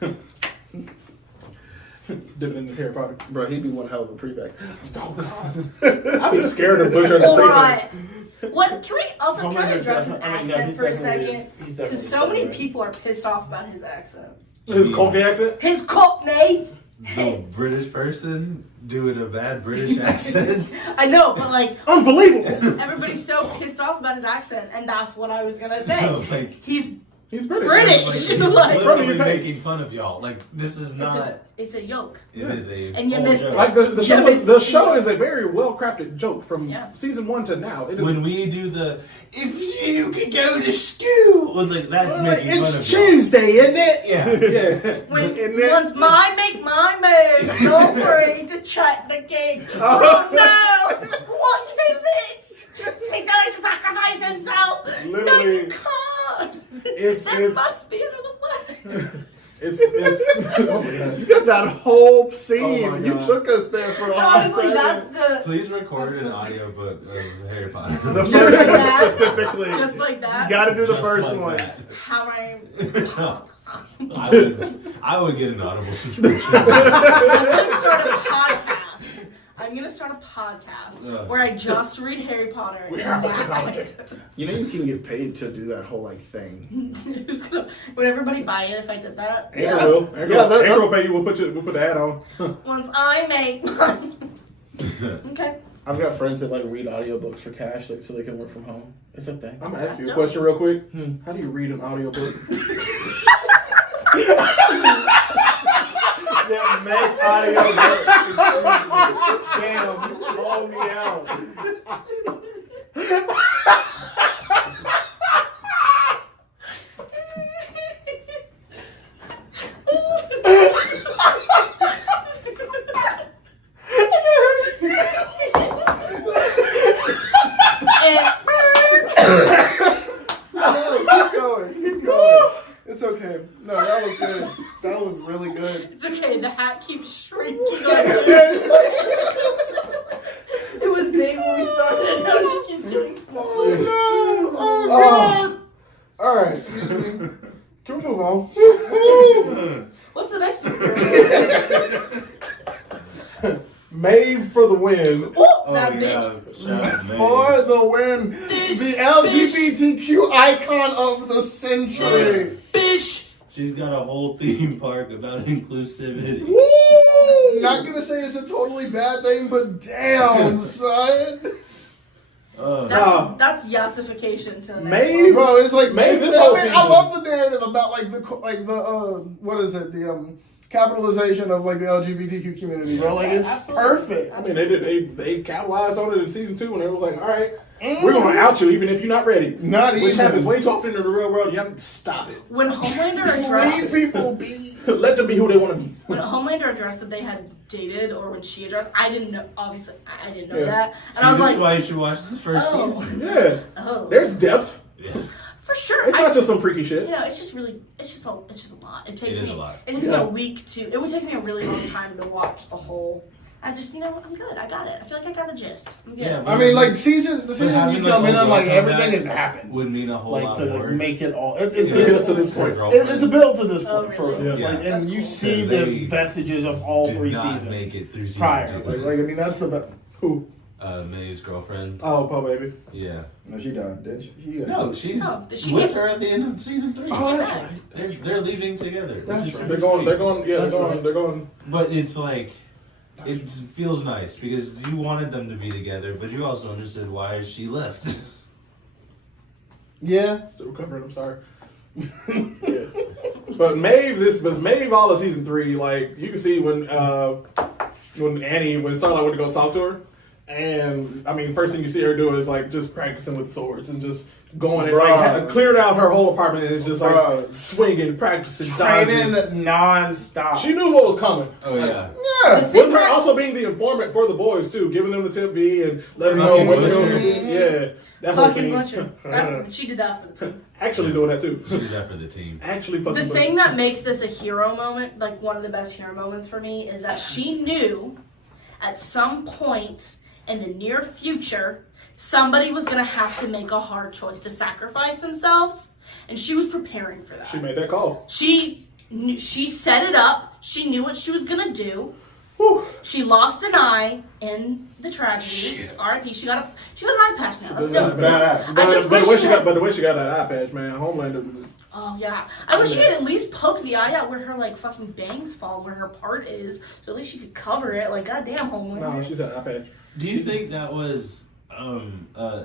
Dipping in the Harry Potter. Bro, he'd be one hell of a prefect. Oh God. I'd be scared of Butcher as a All prefect. right. What can we also Homelander try to address his defi- I mean, accent he's for a definitely- second? he's definitely Because so many Southern. people are pissed off about his accent. His Cockney accent. His Cockney. The British person doing a bad British accent. I know, but Unbelievable. everybody's so pissed off about his accent, and that's what I was gonna say. I was like, He's He's British. British. he's Like- literally From the UK. making fun of y'all. Like, this is not. it's a yoke, It is a. and you missed it. Like the Yeah, show, but- the show is a very well crafted joke from Yeah. season 1 to now. It is. When we do the, if you could go to school, like that's making fun of It's y'all. Tuesday, isn't it? Yeah. yeah. When And then- once I make my move, you're free to check the king. Oh no! What is it? He's going to sacrifice himself. No, Literally, you can't. it's- must be another way. it's oh my God. You got that whole scene. Oh my You God. took us there for a hot Honestly, second. that's the Please record an audiobook of Harry Potter. The Just first like one that. specifically. just like You that. got to do the Just first like one. that. How I I would get an Audible subscription. I'm gonna start a podcast Ugh. where I just read Harry Potter. We in have the that technology. accent. You know you can get paid to do that whole thing. Who's gonna? Would everybody buy it if I did that? Anchor will. Anchor, Yeah, that- Anchor will pay you. We'll put the ad on. Once I make money. Okay. I've got friends that read audiobooks for cash so they can work from home. It's a thing. I'm gonna ask you a That's question real quick. How do you read an audiobook? Yeah, make audiobooks. Damn, you called me out. Keep going. It's okay. No, that was good. That was really good. It's okay, the hat keeps shrinking. Like, it was big when we started, and now it just keeps getting smaller. Oh, God. All right, excuse me. Can we move on? What's the next one? Maeve for the win. Oh, that bitch. Shout out, man. For the win. This The LGBTQ icon of the century. Bitch. She's got a whole theme park about inclusivity. Woo! Not gonna say it's a totally bad thing, but damn, son. That's yassification to the next Maeve, one. bro, it's like Maeve Maeve. this whole I season. love the narrative about like the what is it? The capitalization of like the LGBTQ community, bro. Like it's Absolutely. perfect. I mean, they capitalized on it in season 2 when they was like, all right, we're gonna out you even if you're not ready. Not Which even. happens way too often in the real world. You have to stop it. When Homelander Leave addressed, people be. Let them be who they want to be. when Homelander addressed that they had dated, or when she addressed, I didn't know. Obviously, I didn't know Yeah. that, and See, I was this like, is why you should watch this first oh, season. Yeah. oh, There's depth. Yeah. for sure. It's not just some freaky shit. You know, it's just a lot. It takes It is me a lot. It takes me a week to. It would take me a really long time to watch the whole. I just, I'm good. I got it. I feel like I got the gist. I'm good. Yeah, I mean, like the season having, you like, come in a and like girl come everything back has happened. would mean a whole Like lot to more. make it all. It's a build to this point. It's a build to this Oh, point for really? real. Yeah. Like, and That's you cool. see Because the they vestiges of all Did 3 not seasons make it through season prior. 2. Like, I mean, that's the best. Who? May's girlfriend. Oh, Poe baby. Yeah. No, she done. Did she? No, she's No, she with did. her at the end of season 3. Oh, that's Yeah. right. They're leaving together. That's which is right. They're super going. They're sweet. going. Yeah, That's they're going. right. They're going. But it's like, it feels nice because you wanted them to be together, but you also understood why she left. Yeah. Still recovering. I'm sorry. Yeah. But Maeve all of season 3, like you can see when Starlight went to go talk to her, and I mean, first thing you see her do is like just practicing with swords and just going and like cleared out her whole apartment and it's just like swinging, practicing, Training dodging. non-stop. She knew what was coming. Oh Like, yeah. Yeah. The thing with her that- also being the informant for the boys too, giving them the tip V and letting them know Fucking what they're Butcher. going to do. Yeah, that whole Fucking scene. Butcher. She did that for the team. Actually doing that too. She did that for the team. Actually fucking The thing that makes this a hero moment, like one of the best hero moments for me, is that she knew at some point in the near future somebody was going to have to make a hard choice to sacrifice themselves, and she was preparing for that. She made that call. She set it up. She knew what she was going to do. Whew. She lost an eye in the tragedy. R.I.P. She got an eye patch now. Let's That's go. badass. I But, just but, wish the way she she had- got, but the way she got that eye patch, man, Homelander. Oh yeah, I wish she could at least poke the eye out where her like fucking bangs fall, where her part is, so at least she could cover it. Like goddamn, Homelander. No, she said eye patch. Do you think that was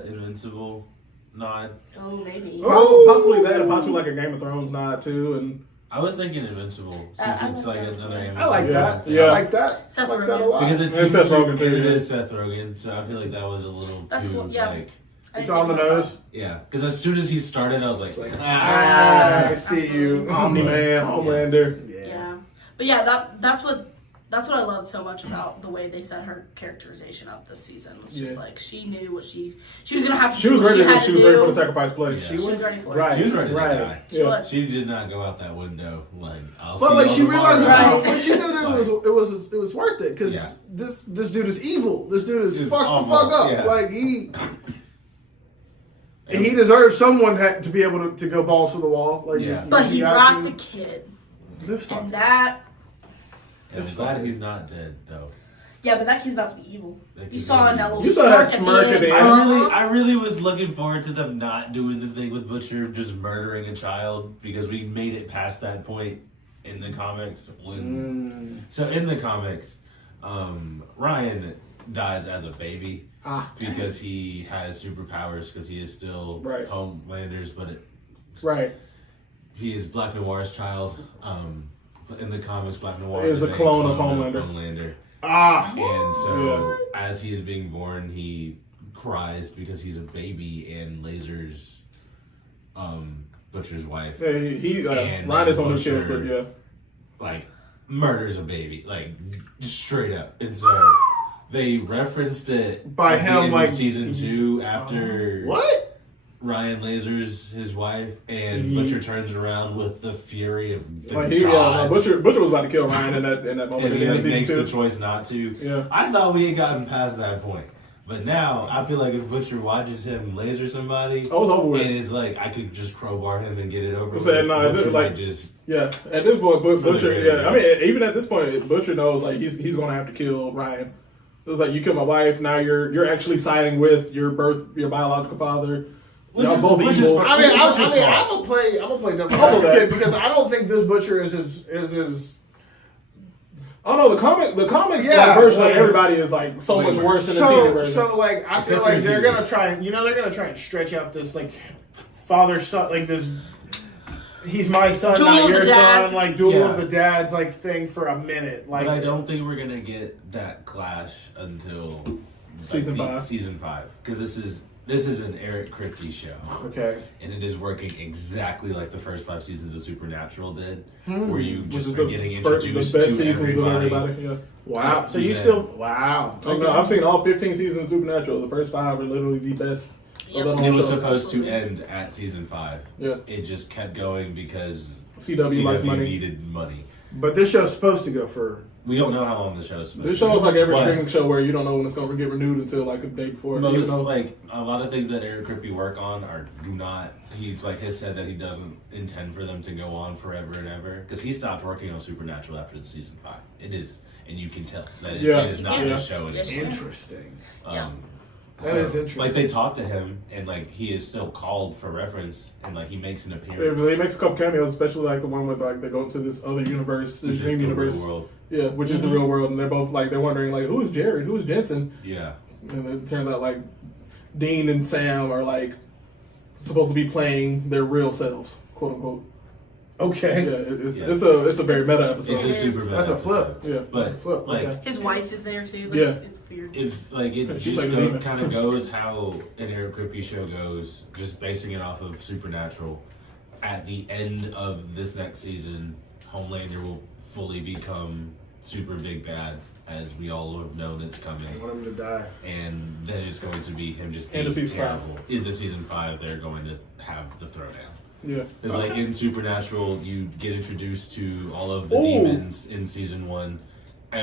Invincible nod? Oh maybe. Possibly that, and possibly like a Game of Thrones nod too, and I was thinking Invincible since I it's like like that. another Amazon. I like that. thing. Yeah. I like that. Seth I like that a Rogen. lot. Because it's And Seth Rogen, too, it yeah. is Seth Rogen, so I feel like that was a little That's too cool, yeah. like I It's didn't on the think about nose. yeah. Because as soon as he started, I was like, I see you. Omni Man, Homelander. that. Yeah, but yeah, that's what I loved so much about the way they set her characterization up this season. It's just Yeah. like she knew what she was gonna have to She do. was what ready. She had She to was ready for the do. sacrifice place. Yeah. She was ready for Right. it. she was ready Right. to die. She Yeah. was. She did not go out that window like. I'll But see like y'all she realized tomorrow. when she knew that it was worth it because Yeah. this dude is evil. This dude is He's fucked the awful, fuck up. yeah. Like he deserves someone to be able to go balls to the wall. Like Yeah. But he got rocked to. the kid, This and fucking that. And I'm glad he's not dead though. Yeah, but that kid's about to be evil. That You kid's saw gonna in be that little You saw that smirk smirk at the end. Uh-huh. I really was looking forward to them not doing the thing with Butcher just murdering a child because we made it past that point in the comics. So in the comics, Ryan dies as a baby because he has superpowers because he is still Right. Homelander's, but right. he is Black Noir's child. In the comics, Black Noir Is a clone of Homelander. Homelander. Ah, And so, as he is being born, he cries because he's a baby and lasers Butcher's wife. Yeah, he And Ryan is on the Butcher- kill, but yeah. Like, murders a baby. Like, just straight up. And so, they referenced it By at the him, end like- of season 2 after. what? Ryan lasers his wife, and Butcher turns around with the fury of the Like gods. Butcher was about to kill Ryan in that moment. And he in makes season the 2. choice not to. Yeah. I thought we had gotten past that point. But now, I feel like if Butcher watches him laser somebody, I was over with. and it's like, I could just crowbar him and get it over I'm with. saying, nah, Butcher this is might like- just... Yeah, at this point, Butcher. the Yeah, I mean, even at this point, Butcher knows like he's going to have to kill Ryan. It was like you killed my wife. Now you're actually siding with your biological father. Y'all both evil. I'm gonna play devil's Also that. advocate because I don't think this Butcher is his. Oh no, the comics Yeah, like, version like- of everybody is like so much worse than the TV version. So like I feel Except like for they're Huey. gonna try and stretch out this like father son like this. He's my son, Duel not of the your dads. son. Like duel Yeah. of the dads, like thing for a minute. Like But I don't think we're going to get that clash until... Season 5. Season 5. Because this is an Eric Kripke show. Okay. And it is working exactly like the first 5 seasons of Supernatural did, where you Which just is are getting the introduced best to seasons everybody. of everybody. Yeah. Wow. So you Yeah. still wow. Oh, no, I've seen all 15 seasons of Supernatural. The first 5 are literally the best. Yep. Of that And it whole was show. supposed to end at season 5. Yeah. It just kept going because CW likes money. needed money. But this show's supposed to go for. We don't know how long the show is supposed This to show is like every but streaming show where you don't know when it's going to get renewed until like a day before. Even most, though, like a lot of things that Eric Kripke work on do not. He's like has said that he doesn't intend for them to go on forever and ever because he stopped working on Supernatural after the season 5. It is, and you can tell that it Yeah. is not Yeah. his show Yes, anymore. Interesting. Yeah. That is interesting. Like they talk to him, and like he is still called for reference, and like he makes an He appearance. makes a couple cameos, especially like the one with like they go into this other universe, this which is dream the universe. real world. Yeah, which is the real world, and they're both like they're wondering like who is Jared, who is Jensen, Yeah. and it turns out like Dean and Sam are like supposed to be playing their real selves, quote unquote. Okay. Yeah, it's a very meta episode. It's a super bad That's a flip. episode. Yeah. But That's a flip, like okay. His wife is there too. Like, Yeah. It's weird. if like it She's just like a demon. kind of goes how an Eric Kripke show goes, just basing it off of Supernatural. At the end of this next season, Homelander will fully become super big bad, as we all have known it's coming. I want him to die. And then it's going to be him just End being of season terrible. Into season 5, they're going to have the throwdown. Yeah. Because like in Supernatural, you get introduced to all of the Ooh. demons in season 1,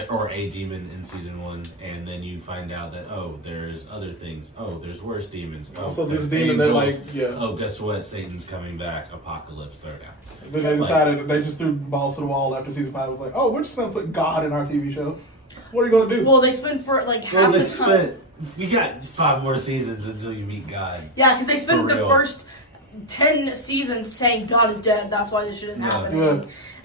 or a demon in season 1, and then you find out that there's other things. Oh, there's worse demons. Oh, Also, this there's demon that like angels. Oh, guess what? Satan's coming back. Apocalypse throwdown. Then they decided that they just threw balls to the wall after season 5. It was like, oh, we're just gonna put God in our TV show. What are you gonna do? Well, they spent for like half Well, they the time. spent. We got 5 more seasons until you meet God. Yeah, because they spent For the real. first 10 seasons saying God is dead. That's why this shit is Yeah. happening. Yeah.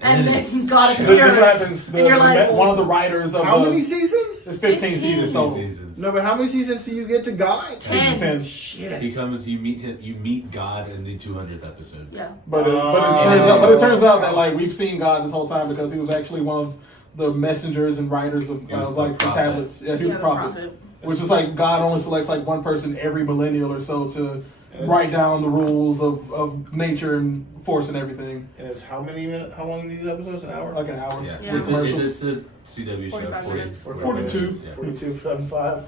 And And then God This appears. happens. and you're like, one of the writers of How the, many seasons? It's 15 seasons. So seasons. No, but how many seasons do you get to God? 10. Shit. He comes. You meet him. You meet God in the 200th episode. Yeah. But it turns out that like we've seen God this whole time because he was actually one of the messengers and writers of He was like the the prophet. tablets. Yeah, he was Yeah, a the prophet. prophet. Which is like God only selects like one person every millennial or so to write down the rules of nature and force and everything. And it's how many minutes? How long are these episodes? An hour? Like an hour. Yeah, Yeah. With commercials. It's a CW show. 45 minutes. 42. Yeah. 42, 75.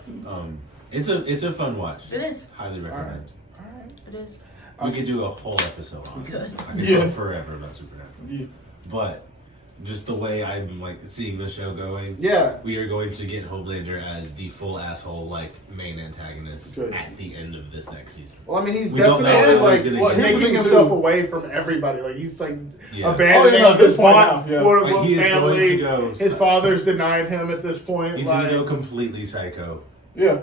It's a fun watch. It is. Highly recommend. It is. We could do a whole episode on it. Good. I could Yeah. talk forever about Supernatural. Yeah. But just the way I'm like seeing the show going, Yeah. we are going to get Homelander as the full asshole like main antagonist Good. at the end of this next season. Well, I mean, he's We don't know definitely how he's like gonna get taking there. himself away from everybody. Like he's like Yeah. abandoning Oh, yeah, no, at his this point now, yeah. quote Like, unquote he is going family. to go. His father's denied him at this point. He's like, gonna go completely psycho. Yeah.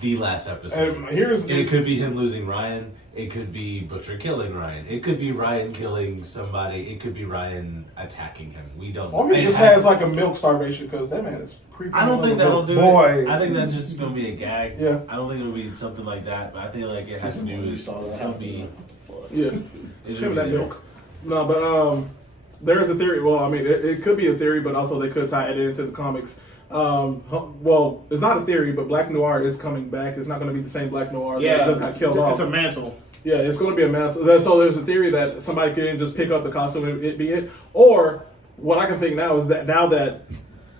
The last episode. And here's And it could be him losing Ryan. It could be Butcher killing Ryan. It could be Ryan killing somebody. It could be Ryan attacking him. We don't know. or he It just has like a milk starvation because that man is creepy. I don't think that'll do Boy. it. I think that's just gonna be a gag. Yeah. I don't think it'll be something like that. But I think like it has to do with it's gonna be. Yeah. It's Shim gonna that be there. milk. No, but there's a theory. Well, I mean, it could be a theory, but also they could tie it into the comics. Well, it's not a theory, but Black Noir is coming back. It's not going to be the same Black Noir that just got killed off. It's a mantle. Yeah, it's going to be a mass. So there's a theory that somebody can just pick up the costume and it be it. Or what I can think now is that now that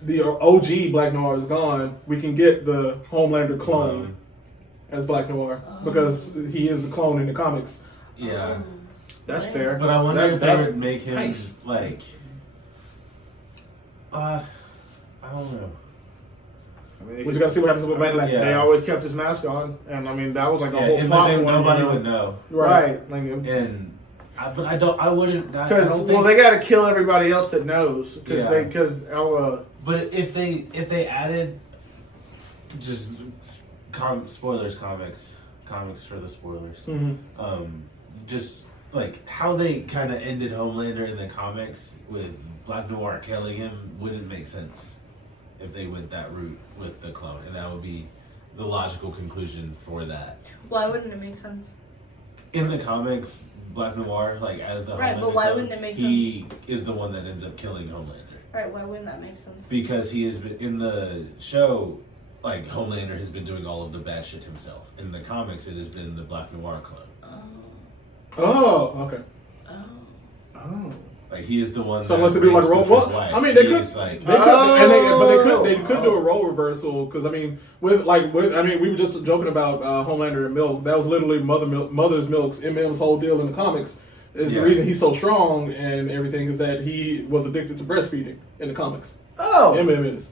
the OG Black Noir is gone, we can get the Homelander clone as Black Noir because he is a clone in the comics. Yeah. That's fair. But I wonder if they that- would make him Nice. like. I don't know. I mean, We just gotta see what happens with Man Black. Yeah. They always kept his mask on, and I mean that was like a Yeah, whole and plot then point, nobody you know? would know. Right? Like, And but I wouldn't. I because don't think, they got to kill everybody else that knows Yeah. because Ella. But if they added just spoilers, comics for the spoilers. Just like how they kind of ended Homelander in the comics with Black Noir killing him wouldn't make sense if they went that route with the clone, and that would be the logical conclusion for that. Why wouldn't it make sense? In the comics, Black Noir, like as the Right, Homelander but why clone, wouldn't it make he is the one that ends up killing Homelander. Right, why wouldn't that make sense? Because he has been in the show, like Homelander has been doing all of the bad shit himself. In the comics, it has been the Black Noir clone. Oh, okay. Oh. Like he is the one. So that unless they do like a role, brings Butcher's well, wife. I mean they He could, is like, they could do Oh. a role reversal because I mean we were just joking about Homelander and milk. That was literally mother's milk's MM's whole deal in the comics. Is Yeah. the reason he's so strong and everything is that he was addicted to breastfeeding in the comics. Oh. MM is,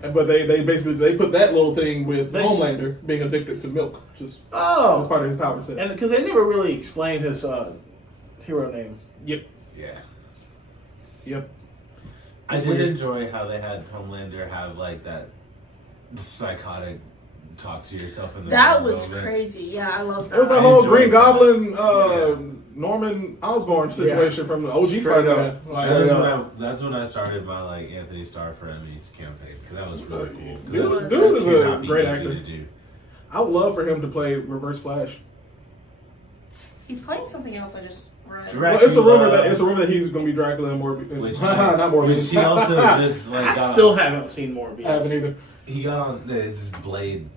but they basically put that little thing with Homelander being addicted to milk, just as part of his power set. And because they never really explained his hero name. Yep. yeah. Yep. I did enjoy how they had Homelander have like that psychotic talk to yourself in the That room was moment. crazy. Yeah, I love that. It was a I whole enjoyed Green that. Goblin, Norman Osborn situation from the OG Straight Spider-Man. up. Like, That's when I started my like Anthony Starr for Emmys campaign because that was really cool. 'Cause Dude, that's- dude is that a cannot be great easy actor. to do. I would love for him to play Reverse Flash. He's playing something else. I just read. Dracula. Well, it's a rumor that he's going to be Dracula and Morbius. Which, Not Morbius. which he also just like I got still haven't seen more. I haven't either. He got on it's Blade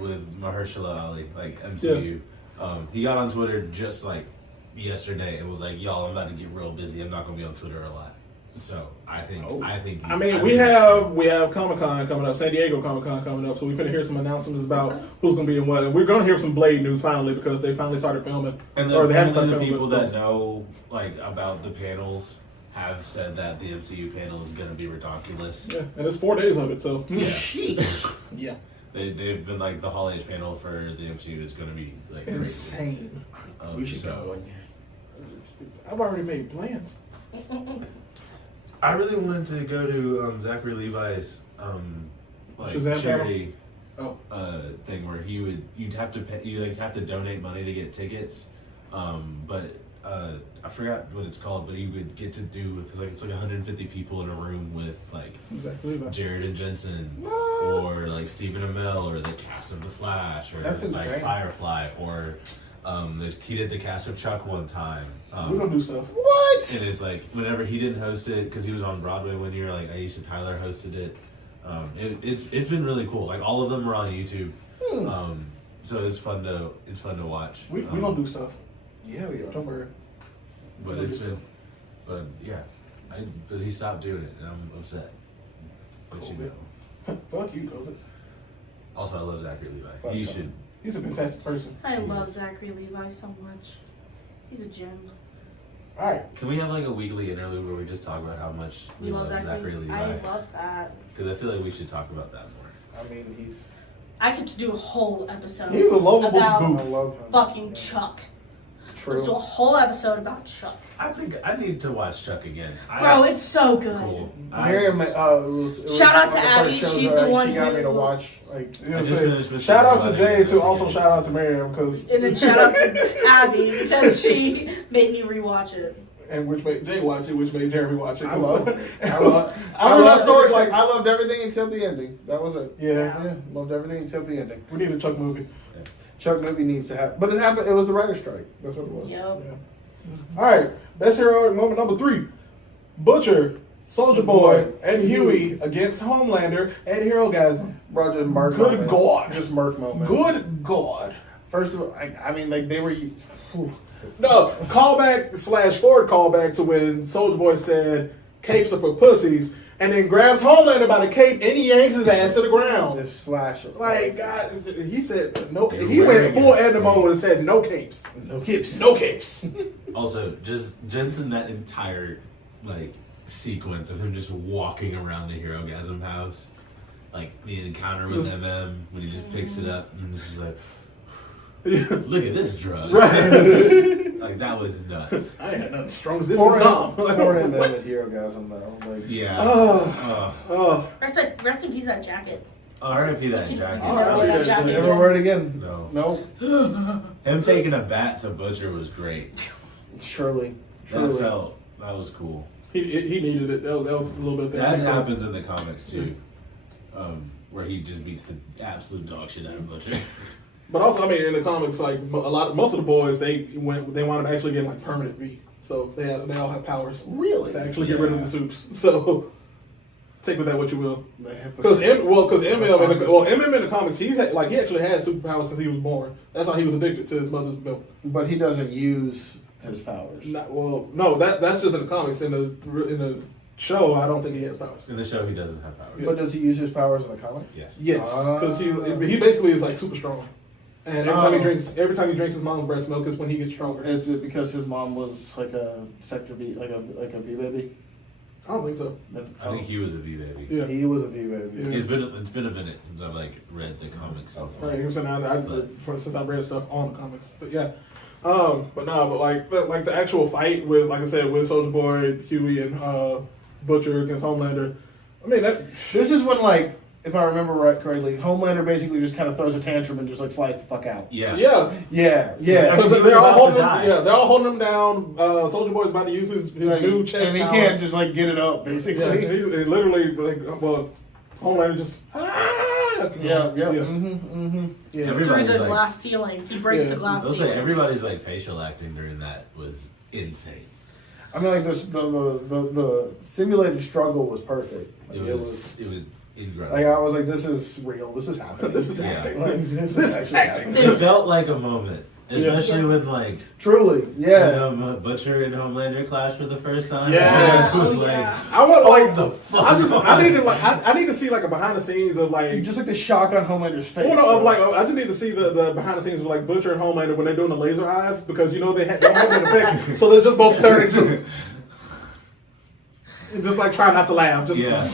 with Mahershala Ali, like MCU. He got on Twitter just like yesterday and was like, "Y'all, I'm about to get real busy. I'm not gonna be on Twitter a lot." So I think I mean, we have Comic-Con coming up, San Diego Comic-Con coming up, so we're going to hear some announcements about who's going to be in what. And we're going to hear some Blade news finally because they finally started filming. and or they haven't the started filming. people but- that know like about the panels have said that the MCU panel is gonna be ridiculous. Yeah, and it's 4 days of it, so. Yeah. Yeah. They've been like the Hall H panel for the MCU is gonna be like crazy. Insane. We should so- go. I've already made plans. I really wanted to go to Zachary Levi's like Shazam charity Oh. thing where you'd have to pay, you like have to donate money to get tickets, but I forgot what it's called, but you would get to do it's like 150 people in a room with like Exactly. Jared and Jensen What? or like Stephen Amell or the cast of The Flash or That's like insane. Firefly or he did the cast of Chuck one time. We're going to do stuff. What? And it's like whenever he didn't host it because he was on Broadway one year, like Aisha Tyler hosted it. It's been really cool. Like all of them are on YouTube, so it's fun to watch. We going to do stuff. Yeah, we are. Don't worry. But yeah, but he stopped doing it, and I'm upset. But you know. Fuck you, COVID. Also, I love Zachary Levi. Fuck He him. should. He's a fantastic person. I love Zachary Levi so much. He's a gem. All right. Can we have like a weekly interlude where we just talk about how much we love Zachary Levi? I love that. Because I feel like we should talk about that more. I mean, he's. I could do a whole episode He's a lovable about goof. I love him. fucking Chuck. Let's do a True. whole episode about Chuck. I think I need to watch Chuck again. Bro, it's so good. cool. Miriam, it was Shout out one to of the Abby. first shows She's that the one she got who- me to watch. Like, You know I what I'm just saying? finished Mr. Shout out to Robot Jay, again. too. Also, shout out to Miriam, because. And then shout out to Abby because she made me rewatch it. And which made Jay watch it, which made Jeremy watch it. I love it. I I was love- I remember that story. like Like, I loved everything except the ending. That was it. yeah, Loved everything except the ending. we need a Chuck movie. Chuck movie needs to happen, but it happened. It was the writer's strike. That's what it was. Yep. All right, best hero moment number 3: Butcher, Soldier Boy, and Huey against Homelander and Herogasm. Bro, just Merc. Good moment. God. Just Merc moment. Good God. First of all, I mean, like they were. Whew. No, callback / forward callback to when Soldier Boy said capes are for pussies. and then grabs Homelander by the cape and he yanks his ass to the ground. Just slash it. Like, God, he said no. You're He went wearing full it. Edna mode and said no capes. No capes. No capes. Also, just Jensen, that entire like sequence of him just walking around the Hero Gasm house, like the encounter with MM when he just picks it up and it's just like, look at this drug. Like that was nuts. I ain't had nothing strong as this Poor is dumb. him at Hero Gasm though. Like, Yeah. Oh, Rest in peace that jacket. R.I.P. that Keep- jacket. keep- never wear it again. No. No. Him taking a bat to Butcher was great. Surely. That was cool. he needed it. That was a little bit there. That happens in the comics too, where he just beats the absolute dog shit out of Butcher. But also, I mean, in the comics, like most of the boys, they wound up actually getting like permanent V. So they all have powers. Really? To actually get rid of the soups. So take with that what you will. Because MM in the comics, he actually had superpowers since he was born. That's how he was addicted to his mother's milk. But he doesn't use his powers. That's just in the comics. In the show, I don't think he has powers. In the show, he doesn't have powers. But does he use his powers in the comic? Yes. Yes, because he basically is like super strong. And every time he drinks his mom's breast milk is when he gets stronger. Is it because his mom was like a sector V, like a V baby? I don't think so. I think he was a V baby. Yeah. He was a V baby. Yeah. It's been a minute since I've like read the comics so far. Right, he was saying since I read stuff on the comics, but yeah, but like the actual fight with, like I said, with Soulja Boy, Huey, and Butcher against Homelander. I mean This is when, like, if I remember correctly, Homelander basically just kind of throws a tantrum and just like flies the fuck out. Yeah. Yeah. Because He was they're all about holding to him. die. Yeah, they're all holding him down. Soulja Boy's about to use his Like, new chest and he power. can't just like get it up, basically. Yeah, he literally Homelander just. Yeah. Yeah. Yeah. Everybody- Through Everybody's the like- glass ceiling. He breaks the glass I'll say ceiling. everybody's like facial acting during that was insane. I mean, like the simulated struggle was perfect. Like, It was incredible. like I was like, this is real. This is happening. This is Yeah. acting. Like, This is actually acting. happening. It felt like a moment, especially when like Truly, yeah. Butcher and Homelander clashed for the first time. Yeah. It was Oh, like, yeah. I want like the fuck. I need to see like a behind the scenes of like. Just like the shock on Homelander's face. Well, no, of like I just need to see the behind the scenes of like Butcher and Homelander when they're doing the laser eyes, because you know they don't have an effect, so they're just both staring and just like trying not to laugh. Just Yeah.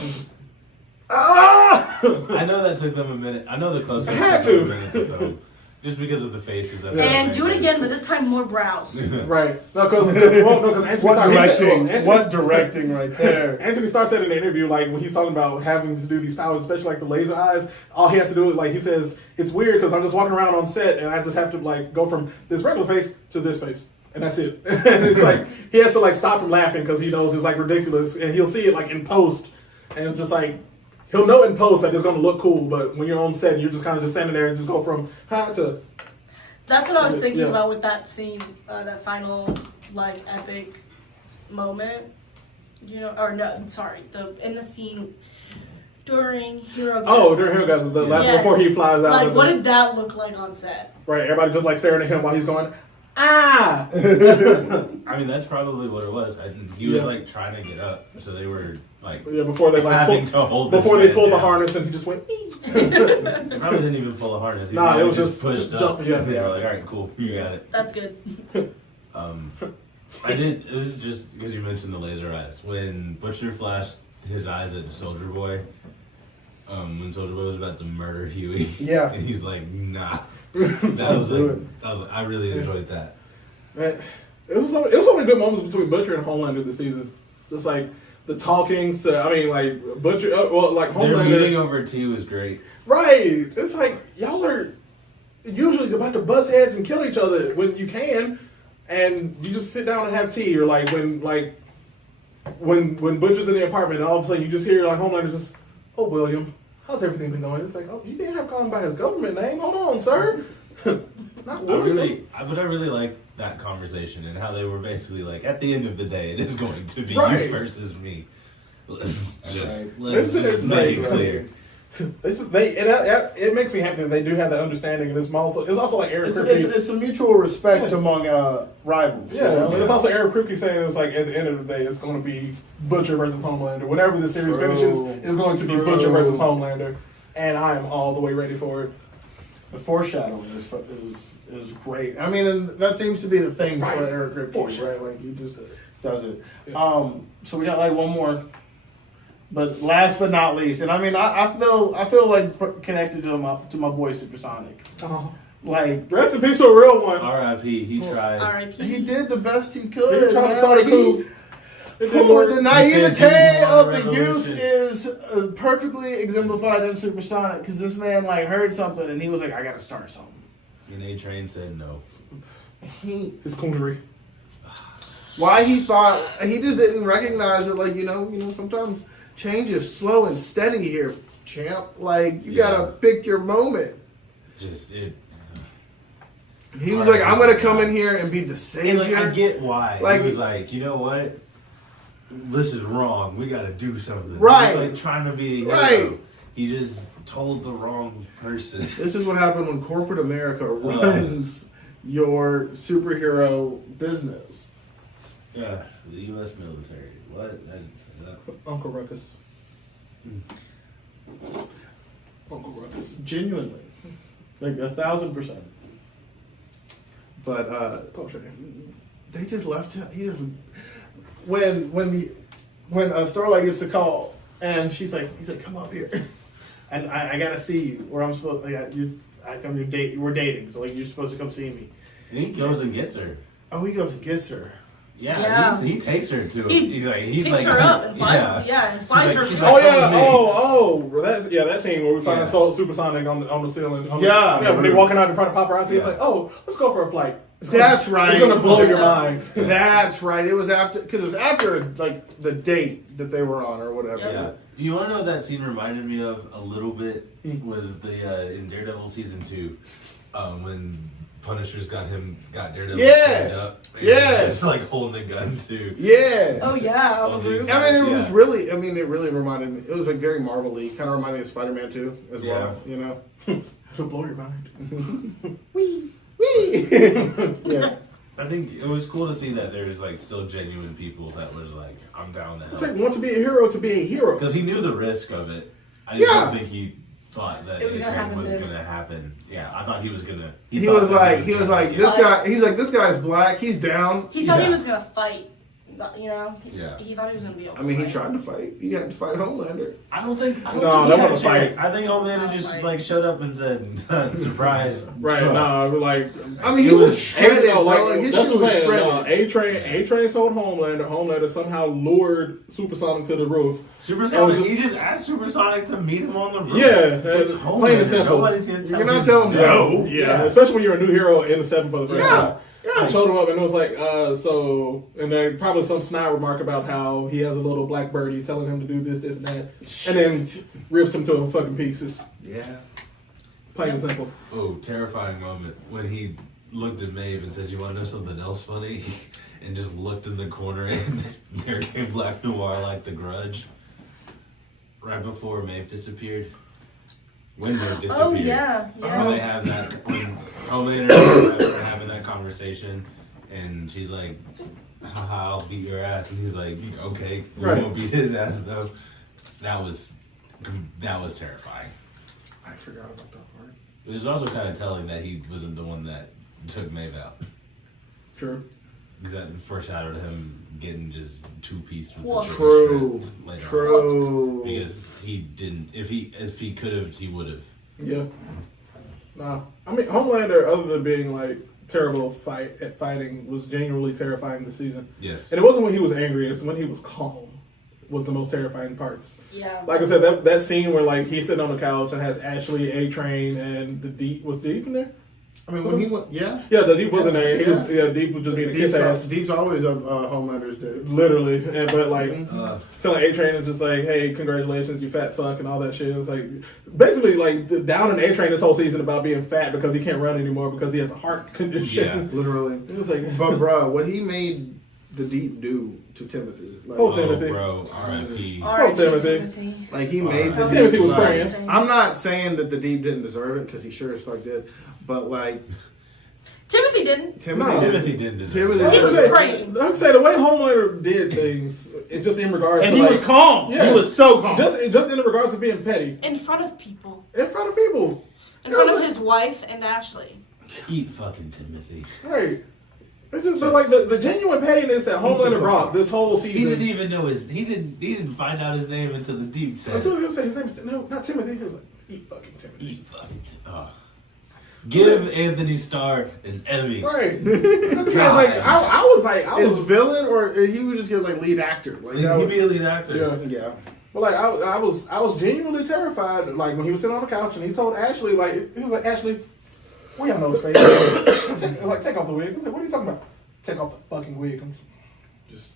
Ah! I know that took them a minute. I know the close ups Had took to. them a minute to film, just because of the faces that. And they do it made. again, but this time more brows. Right. No, because Anthony What Starr, directing? Anthony, What directing right there? Anthony Starr said in the interview, like when he's talking about having to do these powers, especially like the laser eyes, all he has to do is, like, he says, it's weird because I'm just walking around on set and I just have to like go from this regular face to this face. And that's it. And it's like he has to like stop from laughing because he knows it's like ridiculous, and he'll see it like in post, and it's just like he'll know in post that it's gonna look cool, but when you're on set, you're just kind of just standing there and just go from ha to. That's what I was thinking Yeah. about with that scene, that final like epic moment. You know, or no, sorry, in the scene during Hero. Oh, during Hero Guys, the last Yes. before he flies out. Like, of what the- did that look like on set? Right, everybody just like staring at him while he's going, ah! I mean, that's probably what it was. He was Yeah. like trying to get up, so they were like Yeah, before they like having pull, to hold. before this they pulled man the down. harness and he just went. They probably didn't even pull a harness. He Nah, probably it was just pushed jump, up. yeah. And they were like, "All right, cool, you got it." That's good. I did. This is just because you mentioned the laser eyes. When Butcher flashed his eyes at Soldier Boy, when Soldier Boy was about to murder Huey, Yeah. and he's like, "Nah." That was like, I really enjoyed that. Man, it was so many good moments between Butcher and Homelander this season. Just like the talking. Like Butcher, like Their meeting Homelander. over tea was great. Right. It's like y'all are usually about to bust heads and kill each other when you can, and you just sit down and have tea. Or like when Butcher's in the apartment and all of a sudden you just hear like Homelander just, "Oh, William, how's everything been going?" It's like, "Oh, you didn't have to call him by his government name. Hold on, sir." Not William. I really like that conversation and how they were basically like, at the end of the day, it is going to be Right. you versus me. Let's Right. just make it Right. clear. It makes me happy that they do have that understanding, and it's also like Eric Kripke. It's a mutual respect among rivals. Yeah, you know? but it's also Eric Kripke saying it's like at the end of the day, it's going to be Butcher versus Homelander. Whenever the series finishes, it's going to be Butcher versus Homelander, and I am all the way ready for it. The foreshadowing is great. I mean, and that seems to be the thing for Eric Kripke, right? Like he just does it. Yeah. So we got like one more, but last but not least, and I mean, I feel like connected to my boy Supersonic. Oh. Like Rest in peace to a real one. R.I.P. He tried. R.I.P. he did the best he could. He tried to man. start a Like, coup. the naivete of the Revolution. youth is perfectly exemplified in Supersonic because this man like heard something and he was like, I gotta start something. And A-Train said no. His coonery. Why he thought he just didn't recognize it, like you know sometimes change is slow and steady here, champ. Like you gotta pick your moment. He was like, I'm gonna come in here and be the savior. And I get why. Like, he was like, you know what? This is wrong. We gotta do something. Right. He was like trying to be a hero. Right. He just told the wrong person. This is what happened when corporate America runs your superhero business. Yeah, the U.S. military. What? I didn't say that. Uncle Ruckus. Uncle Ruckus. Genuinely, like 1,000%. But they just left him. He just when Starlight gets the call and he's like, come up here, and I gotta see you. Where I'm supposed, we're dating, so like you're supposed to come see me. And he goes and gets her. Oh, he goes and gets her. Yeah. He takes her to him. He's Picks like, her up and flies, and flies He's her. like, she's Oh like, yeah! "Come with me." That scene where we find Yeah. Supersonic on the ceiling. Yeah. When they're walking out in front of paparazzi, he's Yeah. like, "Oh, let's go for a flight." That's right. It's gonna blow your mind. That's right. It was after like the date that they were on or whatever. Yeah. Do you want to know what that scene reminded me of a little bit? Was the in Daredevil season 2 when Punisher's got Daredevil tied up. And just like holding a gun too. Yeah. Oh yeah, on the roof. I mean, it really reminded me. It was like very Marvel-y. Kind of reminded me of Spider-Man 2 as well. You know. It'll blow your mind. Wee. Yeah. I think it was cool to see that there's like still genuine people that was like, I'm down to It's help. like want to be a hero to be a hero. Because he knew the risk of it. I just don't think he thought that It was gonna happen was then. going to happen. Yeah, I thought he was going to. He was like, this guy's black. He's down. He thought he was gonna fight. You know. Yeah. He thought he was gonna be able. I mean, he to tried to fight. He had to fight Homelander. I don't think. I don't No, think that he had wasn't a a chance. fight. I think Homelander just like showed up and said, "Surprise!" Right? No, like I mean, he was shredded. no, bro. Like, his that's shit what I'm was saying. shredded. A-Train told Homelander. Homelander somehow lured Supersonic to the roof. Supersonic. He just asked Supersonic to meet him on the roof. Yeah, it's plain Homelander. and simple. Nobody's gonna tell You're him not telling him no. Yeah, especially when you're a new hero in the 7 for the first Yeah. time. I showed him up and it was like, and then probably some snide remark about how he has a little black birdie telling him to do this, and that, and then rips him to fucking pieces. Yeah. Plain and simple. Oh, terrifying moment when he looked at Maeve and said, "You want to know something else funny?" And just looked in the corner and there came Black Noir like The Grudge. Right before Maeve disappeared. When Maeve disappeared. Oh yeah, Where they yeah. have that when Homelander are having that conversation and she's like, "Haha, I'll beat your ass," and he's like, "Okay, you Right. won't beat his ass though." That was terrifying. I forgot about that part. It was also kind of telling that he wasn't the one that took Maeve out. True. Because that foreshadowed him getting just two-piece with Whoa. the True. stripped later on. True. Because he didn't. If he could have, he would have. Yeah. Nah. I mean, Homelander, other than being like terrible at fighting, was genuinely terrifying this season. Yes. And it wasn't when he was angry; it's when he was calm. Was the most terrifying parts. Yeah. Like I said, that scene where like he's sitting on the couch and has Ashley, A-Train, and the Deep. Was Deep in there? I mean, when he went, yeah. Yeah, the Deep wasn't there. He Yeah. was Deep was just being a kiss ass. Deep's always a Homelander's dude. Literally, but like Mm-hmm. telling A-Train is just like, "Hey, congratulations, you fat fuck," and all that shit. It's like basically like down in A-Train this whole season about being fat because he can't run anymore because he has a heart condition. Yeah. Literally. It was like, But bro, what he made the Deep do to Timothy? Like, Oh, Timothy. Bro, R.I.P. R.I.P. Timothy. Like he made the Timothy Deep. was Like, praying. I'm not saying that the Deep didn't deserve it because he sure as fuck did, but like Timothy didn't. Timothy didn't deserve Timothy it. He was didn't. praying. I'd say the way Homelander did things, it just in regards And to he like, was calm. Yeah. He was so calm. just in regards to being petty In front of people. in front of people. In front of his wife and Ashley. Eat fucking Timothy. Right. It's just but like the genuine pettiness that Homelander brought this whole season. He didn't even know he didn't find out his name until the Deep said Until it. he said his name is no, not Timothy. He was like, eat fucking Timothy. Eat fucking Give Anthony Starr an Emmy. Right. I'm saying, like I His was villain, or he would just get like lead actor. Like that He'd would, be a lead actor. yeah. But like I was genuinely terrified. Like when he was sitting on the couch and he told Ashley, like he was like, Ashley, we all know his face. take off the wig. I was like, what are you talking about? Take off the fucking wig. I'm just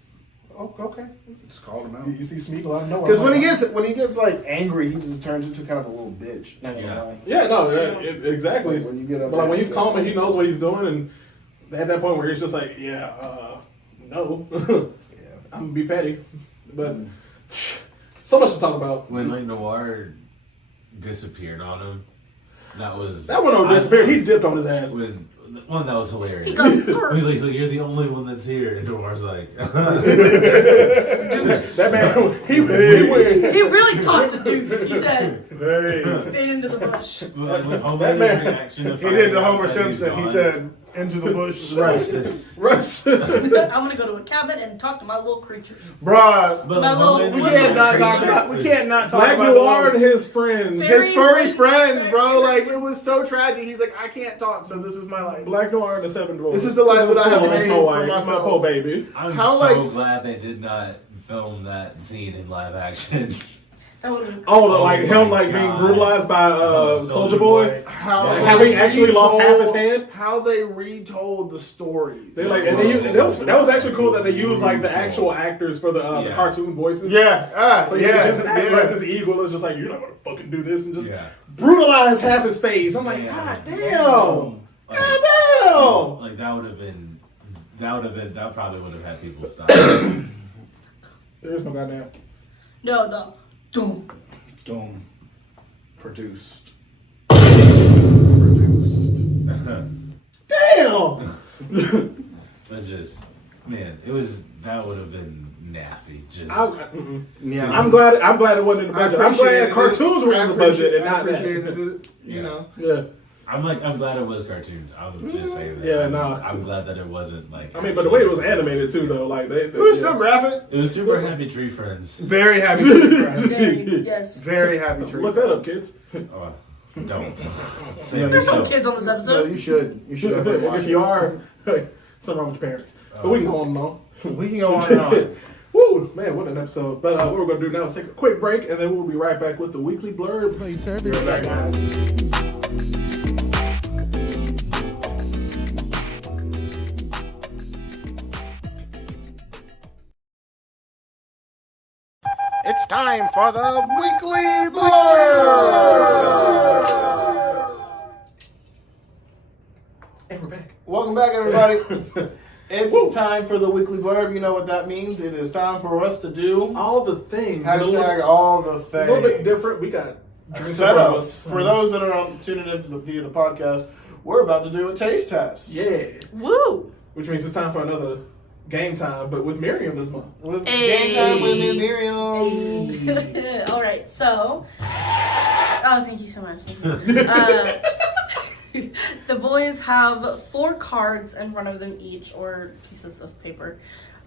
okay. just called him out. You see Smeagol out of nowhere. Because I'm when he gets like angry, he just turns into kind of a little bitch. Not gonna Yeah. lie. yeah, no, exactly. Like, when you get up but like when he's there, calm and he knows what he's doing, and at that point where he's just like, no, I'm gonna be petty, but so much to talk about. When like Noir disappeared on him, that was That one over disappeared. He dipped on his ass. When that was hilarious. He goes, He's like, you're the only one that's here, and Noir's like, That man, he went. he really caught the deuce. He said, Hey. fit into the bush. With Homer's That man- reaction to He did the finding Homer out that he's Simpson. He gone. said, "Into the bush." Rush this. Rush. I'm gonna go to a cabin and talk to my little creatures. Bruh, But My like, little- Homelander we was can't like not a talk creature. about. We can't not talk Black about Noir and his friends. his furry friends, Very bro. furry. Like it was so tragic. He's like, I can't talk, so this is my life. Black Noir and the Seven Dwarfs. This is the life that I have made Snow for White. myself. My poor baby. I'm How, so like- glad they did not film that scene in live action. That would have been Oh, like him my like being God. like by Soldier Boy. How Yeah. they Having actually lost half his retold- head? How they retold the stories. They like, and that was actually cool that they used like the actual actors for the Yeah. cartoon voices. Yeah. So yeah, Jensen acted like this eagle is just like, you're not gonna fucking do this, and just Yeah. brutalize half his face. I'm like, Man. God damn. Like, God damn. like that probably would have had people stop. There's no goddamn. no, the doom. Doom. Produced. Damn. But just, man, that would have been nasty. Just Yeah. I'm glad it wasn't in the budget. I'm glad cartoons were in the budget and not that. it. You Yeah. know. Yeah. I'm glad it was cartoons. I'm just saying that. Yeah, nah. I'm glad that it wasn't like. I mean, but the way it was animated too, though, like they It was still graphic. It was super Happy Tree Friends. Very happy. Tree. Very, yes. Very happy. Tree. Look that up, kids. Oh, don't. Yeah, Save There's no yourself. kids on this No, episode. you should. You should. If you are, something wrong with your parents. But we can go on and on. We can go on and on. Woo, man, what an episode. But what we're going to do now is take a quick break, and then we'll be right back with the weekly blurb. It's time for the weekly blur. And we're back. Welcome back, everybody. It's time for the weekly blurb. You know what that means. It is time for us to do All the things. hashtag all the A things. little bit different. We got drinks in Set front of up. us. For those that are tuning in via the podcast, we're about to do a taste test. Yeah. Woo! Which means it's time for another game time, but with Miriam this month. With Hey. Game Time with me, Miriam. All right, so. Oh, thank you so much. Thank you. The boys have 4 cards in front of them each, or pieces of paper.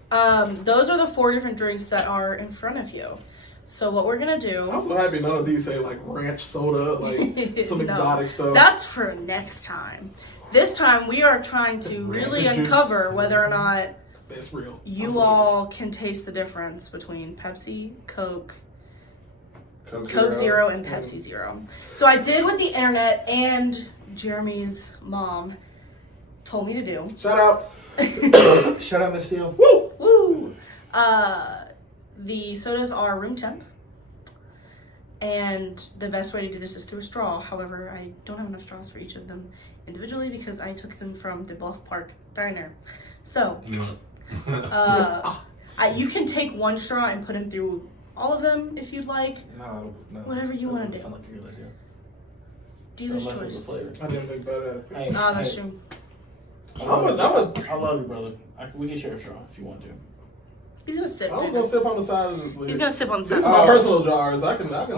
Those are the 4 different drinks that are in front of you. So what we're gonna do? I'm so happy none of these say like ranch soda, like some No, exotic stuff. That's for next time. This time we are trying to really Ranch juice. uncover whether or not That's real. I'm you so all can taste the difference between Pepsi, Coke, serious. Coke Zero, and Pepsi Zero. So I did what the internet and Jeremy's mom told me to do. Shout out. Shut up, Miss Steele. Woo! Woo! The sodas are room temp. And the best way to do this is through a straw. However, I don't have enough straws for each of them individually because I took them from the Bluff Park Diner. So, You can take one straw and put him through all of them if you'd like. No. Whatever you want to do. Sound like a good idea. Dealer's Unless choice. it's a flavor. I didn't think about it. Hey, That's hey, true. I love you, brother. We can share a straw if you want to. He's gonna sip. I was gonna sip on the side of the. He's gonna sip on the This is side. my personal jars. I can sip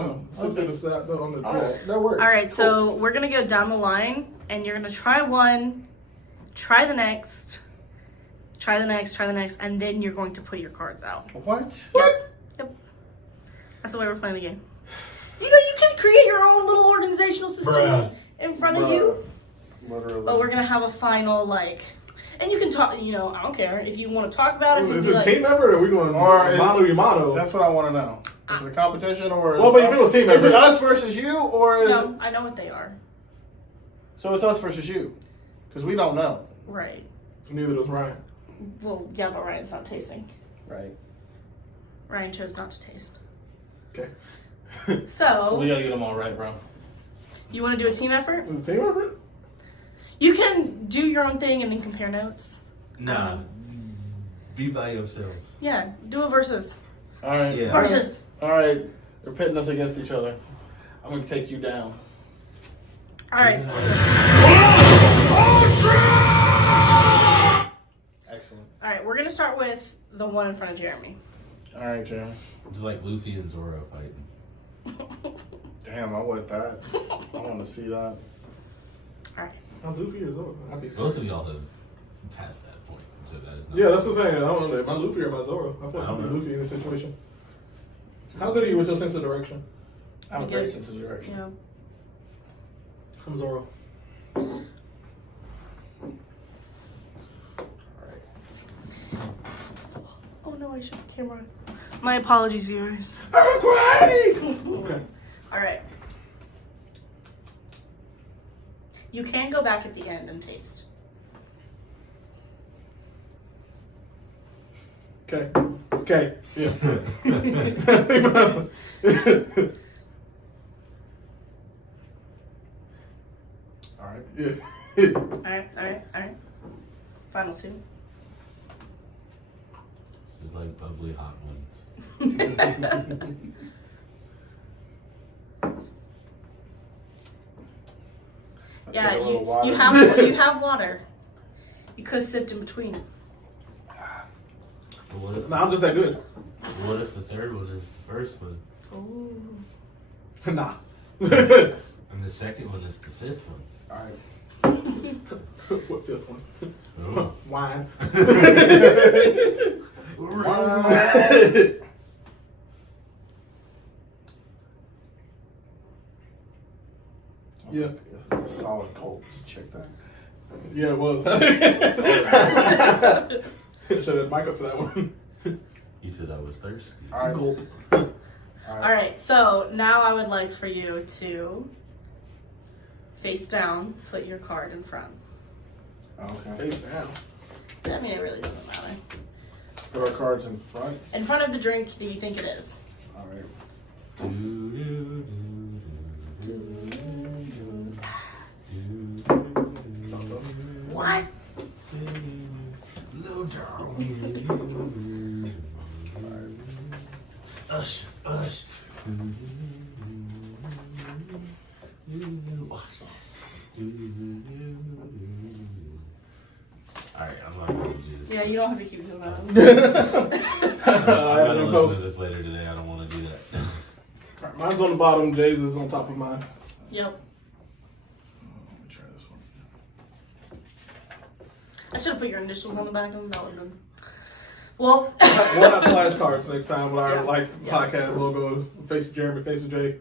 Okay. to the side on the. All right, that works. All right, so we're gonna go down the line, and you're gonna try one, try the next, try the next, and then you're going to put your cards out. What? Yep. That's the way we're playing the game. You know, you can create your own little organizational system Bruh. in front of you, Literally. but we're gonna have a final and you can talk. You know, I don't care if you want to talk about it. Is If it you team effort or are we going mano a mano? That's what I want to know. Is it a competition or? Well, but if it was team is it effort, us versus you or is no, it? I know what they are. So it's us versus you, because we don't know. Right. neither does Ryan. Well, yeah, but Ryan's not tasting. Right. Ryan chose not to taste. Okay. So we gotta get them all right, bro. You want to do a team effort? Is it team effort? You can do your own thing and then compare notes. Nah. Be by yourselves. Yeah, do a versus. All right. Yeah. Versus. All right. They're pitting us against each other. I'm gonna take you down. All right. Excellent. All right, we're going to start with the one in front of Jeremy. All right, Jeremy. It's like Luffy and Zoro fighting. Damn, I want that. I want to see that. All right. I'm Luffy or Zoro. Both of y'all have passed that point, so that is not. Yeah, that's what I'm saying. I don't know. Am I Luffy or am I Zoro? I feel like I I'm don't know. Luffy in this situation. How good are you with your sense of direction? I have a We great good. sense of direction. Yeah. I'm Zoro. Oh no, I shut the camera on. My apologies, viewers. Okay. All right. You can go back at the end and taste. Okay. Okay. Yeah. All right. Yeah. All right. Final two. This is like bubbly hot ones. Yeah, Take a little water. you have water. You could have sipped in between. But what if, No, I'm just that good. what if the third one is the first one, Ooh. Nah. and the second one is the fifth one? All right. What fifth one? Oh. Wine. Yeah. It's a solid cold. Check that. Yeah, it was. Should have mic up for that one. He said I was thirsty. All right. Gulp. All right. So now I would like for you to face down, put your card in front. Okay. Face down. I mean, it really doesn't matter. Put our cards in front. In front of the drink that you think it is. All right. What? Low down. Ush, ush. Watch this. Alright, I'm not gonna do this. Yeah, you don't have to keep doing that. I'm gonna listen post. to this later today. I don't want to do that. All right, mine's on the bottom. Jay's is on top of mine. Yep. Let me try this one. I should have put your initials on the back of them. That would have been. Well. We'll have flashcards next time with our Yeah. podcast logo. Face of Jeremy, face of Jay.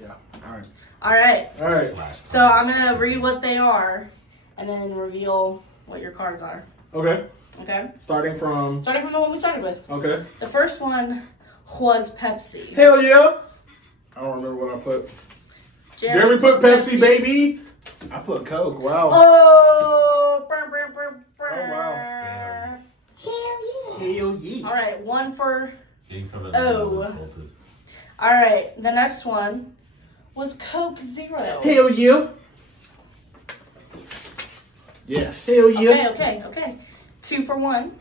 Yeah. All right. All right. All right. So I'm gonna read what they are, and then reveal what your cards are. Okay. Okay. Starting from. Starting from the one we started with. Okay. The first one was Pepsi. Hell yeah. I don't remember what I put. Jeremy put Pepsi, baby. I put Coke. Wow. Oh. wow. Hell yeah. All right. One for. Being from it, Oh. I'm insulted. All right. The next one was Coke Zero. Hell yeah. Yes. Hell yeah. Okay. 2 for 1.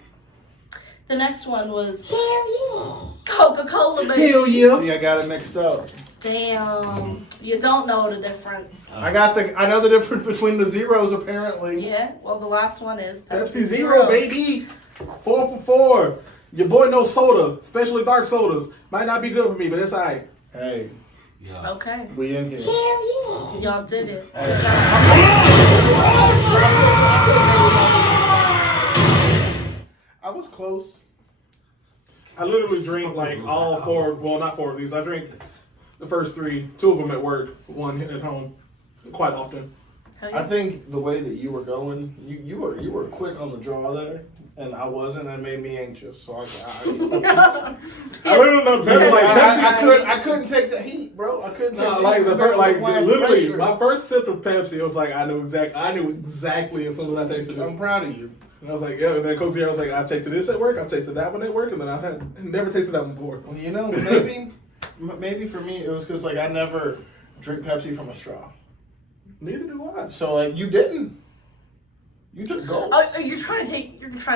The next one was Coca-Cola, baby. Hell yeah. See, I got it mixed up. Damn, you don't know the difference. I know the difference between the zeros apparently. Yeah, well, the last one is Pepsi Zero, baby. 4 for 4. Your boy knows soda, especially dark sodas. Might not be good for me, but it's alright. Hey, Yeah. Okay, we in here. y'all did it. Hey. Good job. I was close. I literally drink like all 4, well, not 4 of these. I drink the first 3, 2 of them at work, 1 at home, quite often. Hell I yeah. think the way that you were going, you were quick on the draw there, and I wasn't. And it made me anxious. So I literally know better. Like I couldn't take the heat, bro. I couldn't. No, take like the the first, like applying literally, pressure. my first sip of Pepsi, it was like I knew exactly as soon as I tasted it. I'm proud of you. And I was like, yeah. And then Coke Zero, I was like, I've tasted this at work, I've tasted that one at work, and then I've never tasted that one before. Well, you know, maybe for me it was because like I never drink Pepsi from a straw. Neither do I. So like you didn't. You took gold. Oh, you're trying to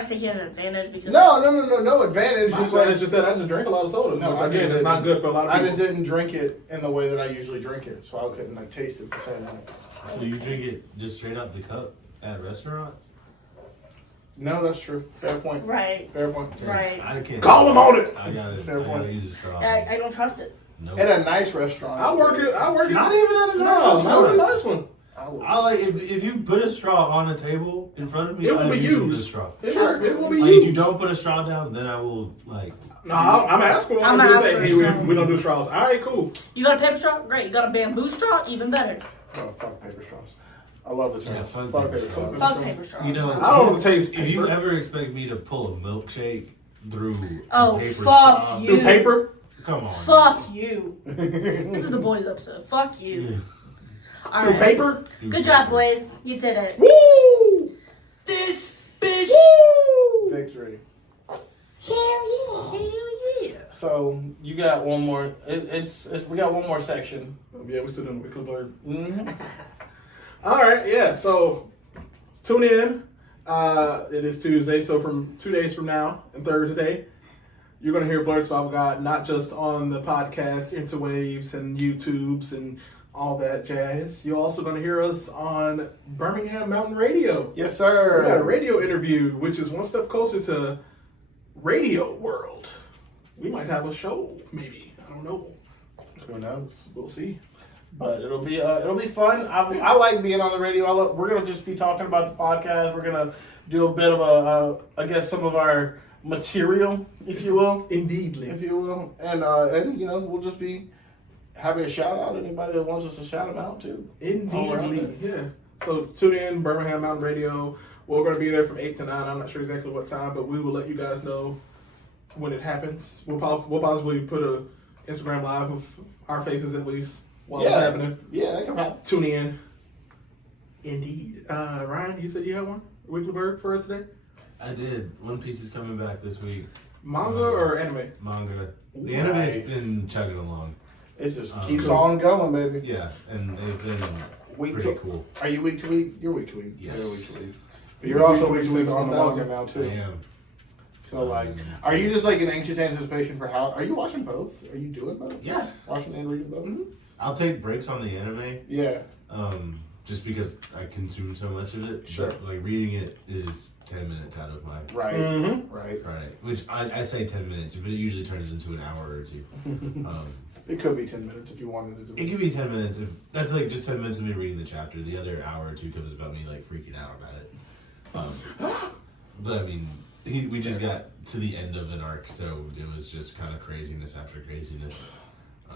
say he had an advantage because No advantage. Just Just like like it's just that I just drink a lot of soda. No, No, I again, just it's not didn't. good for a lot of I people. just didn't drink it in the way that I usually drink it, so I couldn't like taste it the same way. So you drink it just straight out the cup at restaurants? No, that's true. Fair point. right, Fair point. right. I can't. Call him on it. I gotta Fair point. use a straw. I don't trust it. No. At a nice restaurant. I work it. Not even at a No, nice not a restaurant. nice one. I would. I like if you put a straw on a table in front of me, It will I be use used. the straw. It will be Like if used. you don't put a straw down, then I will like. No, I'm asking one. I'm I'm just asking saying, for hey, straw. we don't do straws. All right, cool. You got a paper straw? Great. You got a bamboo straw? Even better. Oh, fuck paper straws. I love the term. Yeah, fuck fuck paper paper straws. straws. Fuck paper straws. You know, I don't want to taste if you paper. ever expect me to pull a milkshake through Oh, a paper fuck straw, you. Through paper. come on. Fuck you. This is the boys episode. Fuck you. All Through right. paper. Through Good paper. job, boys. You did it. Woo! This bitch. Woo! Victory. Hell yeah. So you got one more. We got one more section. Yeah, we still doing the weekly blurb. Mm-hmm. All right, yeah. So tune in. It is Tuesday, so from 2 days from now and Thursday, you're going to hear Blurred Survival Guide, not just on the podcast, interwaves and YouTubes and all that jazz. You're also going to hear us on Birmingham Mountain Radio. Yes, We got a sir. radio interview, which is one step closer to radio world. We might have a show, maybe. I don't know. Who knows? We'll see. But it'll be fun. I like being on the radio. We're gonna just be talking about the podcast. We're gonna do a bit of I guess some of our material, if you will, Indeedly. and you know we'll just be happy to shout out anybody that wants us to shout them out too. Indeedly. Yeah. So tune in, Birmingham Mountain Radio. We're going to be there from 8 to 9. I'm not sure exactly what time, but we will let you guys know when it happens. We'll possibly put a Instagram live of our faces at least while it's happening. Yeah, that can happen. Tune in. Indeed. Ryan, you said you had one? Weekly Bird for us today? I did. One Piece is coming back this week. Manga or anime? Manga. The Nice. anime's been chugging along. It just Keeps on going, baby. Yeah, and they've been Week pretty to- cool. Are you week to week? You're week to week. Yes. You're week to week. But you're also week to week on the 1000. manga now I too. am. So like, are you just like in anxious anticipation for how? Are you watching both? Are you doing both? Yeah. Watching and reading both? I'll take breaks on the anime, Yeah. just because I consume so much of it. Sure. But, like reading it is 10 minutes out of my Right. Mm-hmm. Right. which I say 10 minutes, but it usually turns into an hour or two. It could be 10 minutes if you wanted it to It be. could be 10 minutes if that's like just 10 minutes of me reading the chapter. The other hour or two comes about me like freaking out about it. But I mean, we just got to the end of an arc, so it was just kind of craziness after craziness.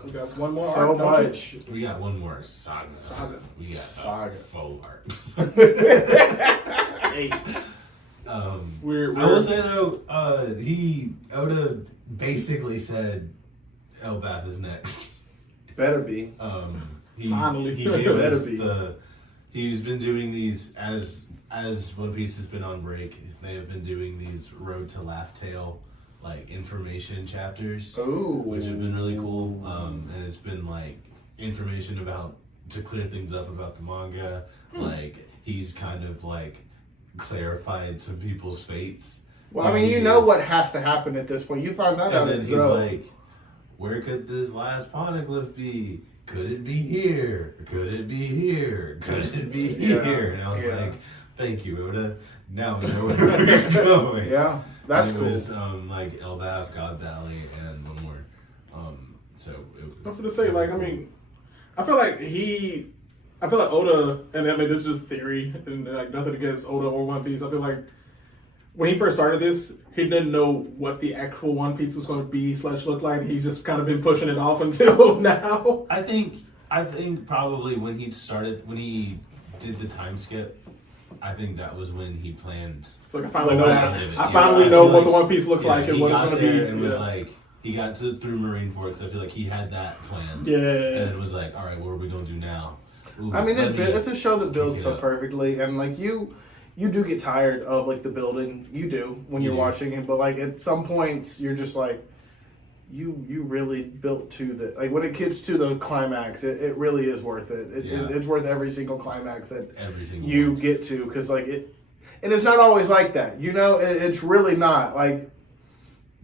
We got one more So arc, don't we? much. We got one more saga. Saga. We got Saga. faux arcs. Hey. I will say though, Oda basically said Elbaf is next. Better be. Finally. he gave Better us be. he's been doing these as One Piece has been on break. They have been doing these Road to Laugh Tale like information chapters, Ooh. which have been really cool. And it's been like information about to clear things up about the manga. Like he's kind of like clarified some people's fates Well, I mean, you know what has to happen at this point. You find that out And then as he's well. like, where could this last poneglyph be? Could it be here? Could it be here? Could it be here? And I was like, thank you, Oda. Now we know where we're going. Yeah, that's and it cool. was like Elbaf, God Valley, and one more. So it was. I was gonna say, like, I mean, I feel like Oda, and I mean, this is just theory, and like nothing against Oda or One Piece. I feel like when he first started this, he didn't know what the actual One Piece was going to be / look like. He's just kind of been pushing it off until now. I think probably when he did the time skip, I think that was when he planned. It's like I finally know. Yeah, I finally know what like, the One Piece looks like and he what it's got going to be. there and was like, he got through Marineford, because I feel like he had that planned. Yeah. And it was like, all right, what are we going to do now? Ooh, I mean, it's a show that builds kick it so up. perfectly, and like you do get tired of like the building. You do when you're watching it, but like at some points you're just like, you really built to the like when it gets to the climax, it really is worth it. It's worth every single climax that you get to, because like it, and it's not always like that. You know, it's really not like.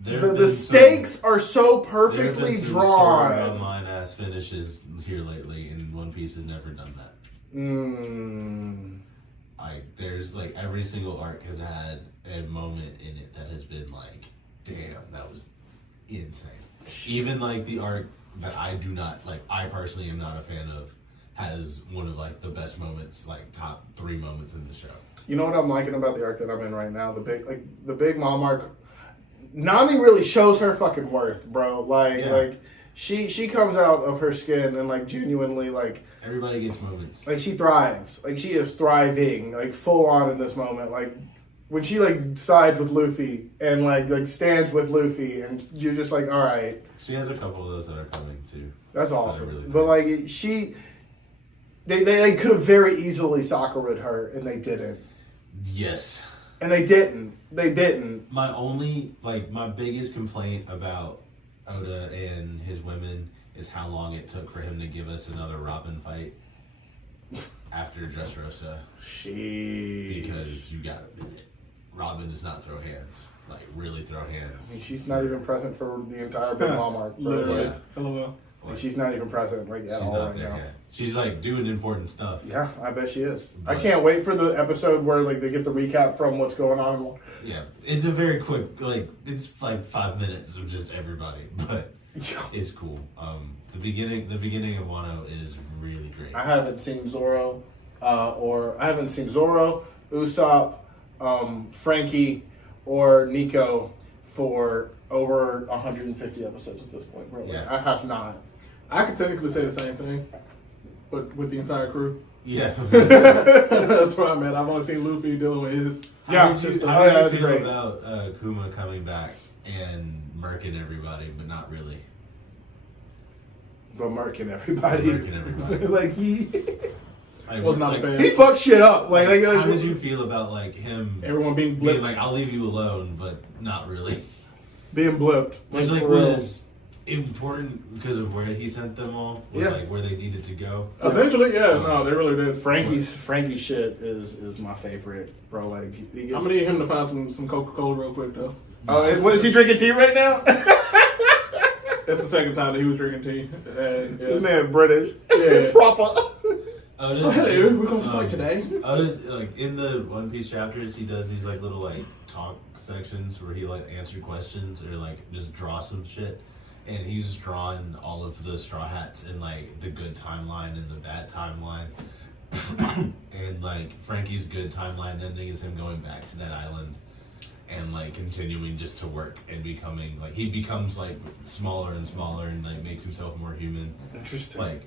The stakes are so perfectly drawn. There have been online ass finishes here lately, and One Piece has never done that. There's like every single arc has had a moment in it that has been like, damn, that was insane. Even like the arc that I do not like, I personally am not a fan of, has one of like the best moments, like top 3 moments in the show. You know what I'm liking about the arc that I'm in right now? The big mom arc. Nami really shows her fucking worth, bro. Like she comes out of her skin and like genuinely like everybody gets moments. Like she thrives. Like she is thriving, like full on in this moment. Like when she like sides with Luffy and like stands with Luffy, and you're just like, all right. She has a couple of those that are coming too. That's awesome. Really nice. But like they could have very easily Sakura'd her, and they didn't. Yes. And they didn't. They didn't. My biggest complaint about Oda and his women is how long it took for him to give us another Robin fight after Dressrosa. Because you gotta admit it. Robin does not throw hands. Like, really throw hands. I mean, she's not even present for the entire Big Mom arc. Literally. Yeah. LOL. Like, she's not even present like at She's all not right there now. yet. She's like doing important stuff. Yeah, I bet she is. But, I can't wait for the episode where like they get the recap from what's going on. Yeah, it's a very quick, it's like 5 minutes of just everybody, but it's cool. The beginning of Wano is really great. I haven't seen Zoro, Usopp, Frankie, or Nico for over 150 episodes at this point. Bro. Yeah. I have not. I could technically say the same thing, but with the entire crew. Yeah. That's where I'm at. I've only seen Luffy dealing with his. How did you feel great. about Kuma coming back and murking everybody, but not really? But murking everybody. Murking everybody. Like he Was not a fan. he fucked shit up. Like how did you feel about like him? Everyone being being blipped. like, I'll leave you alone, but not really. Being blipped. Which for like real. was important because of where he sent them all. Was, Yeah. like where they needed to go. Essentially, yeah. No, they really did. Frankie's shit is my favorite, bro. Like he gets, I'm gonna need him to find some Coca-Cola real quick though. Oh, what is he drinking tea right now? That's the second time that he was drinking tea. And, This man British. Yeah. Proper. Oh, hello, we're going to fight today. Like in the One Piece chapters, he does these like little like talk sections where he like answer questions or like just draw some shit. And he's drawn all of the Straw Hats in like the good timeline and the bad timeline. And like Frankie's good timeline ending is him going back to that island and like continuing just to work and becoming like he becomes like smaller and smaller and like makes himself more human. Interesting. Like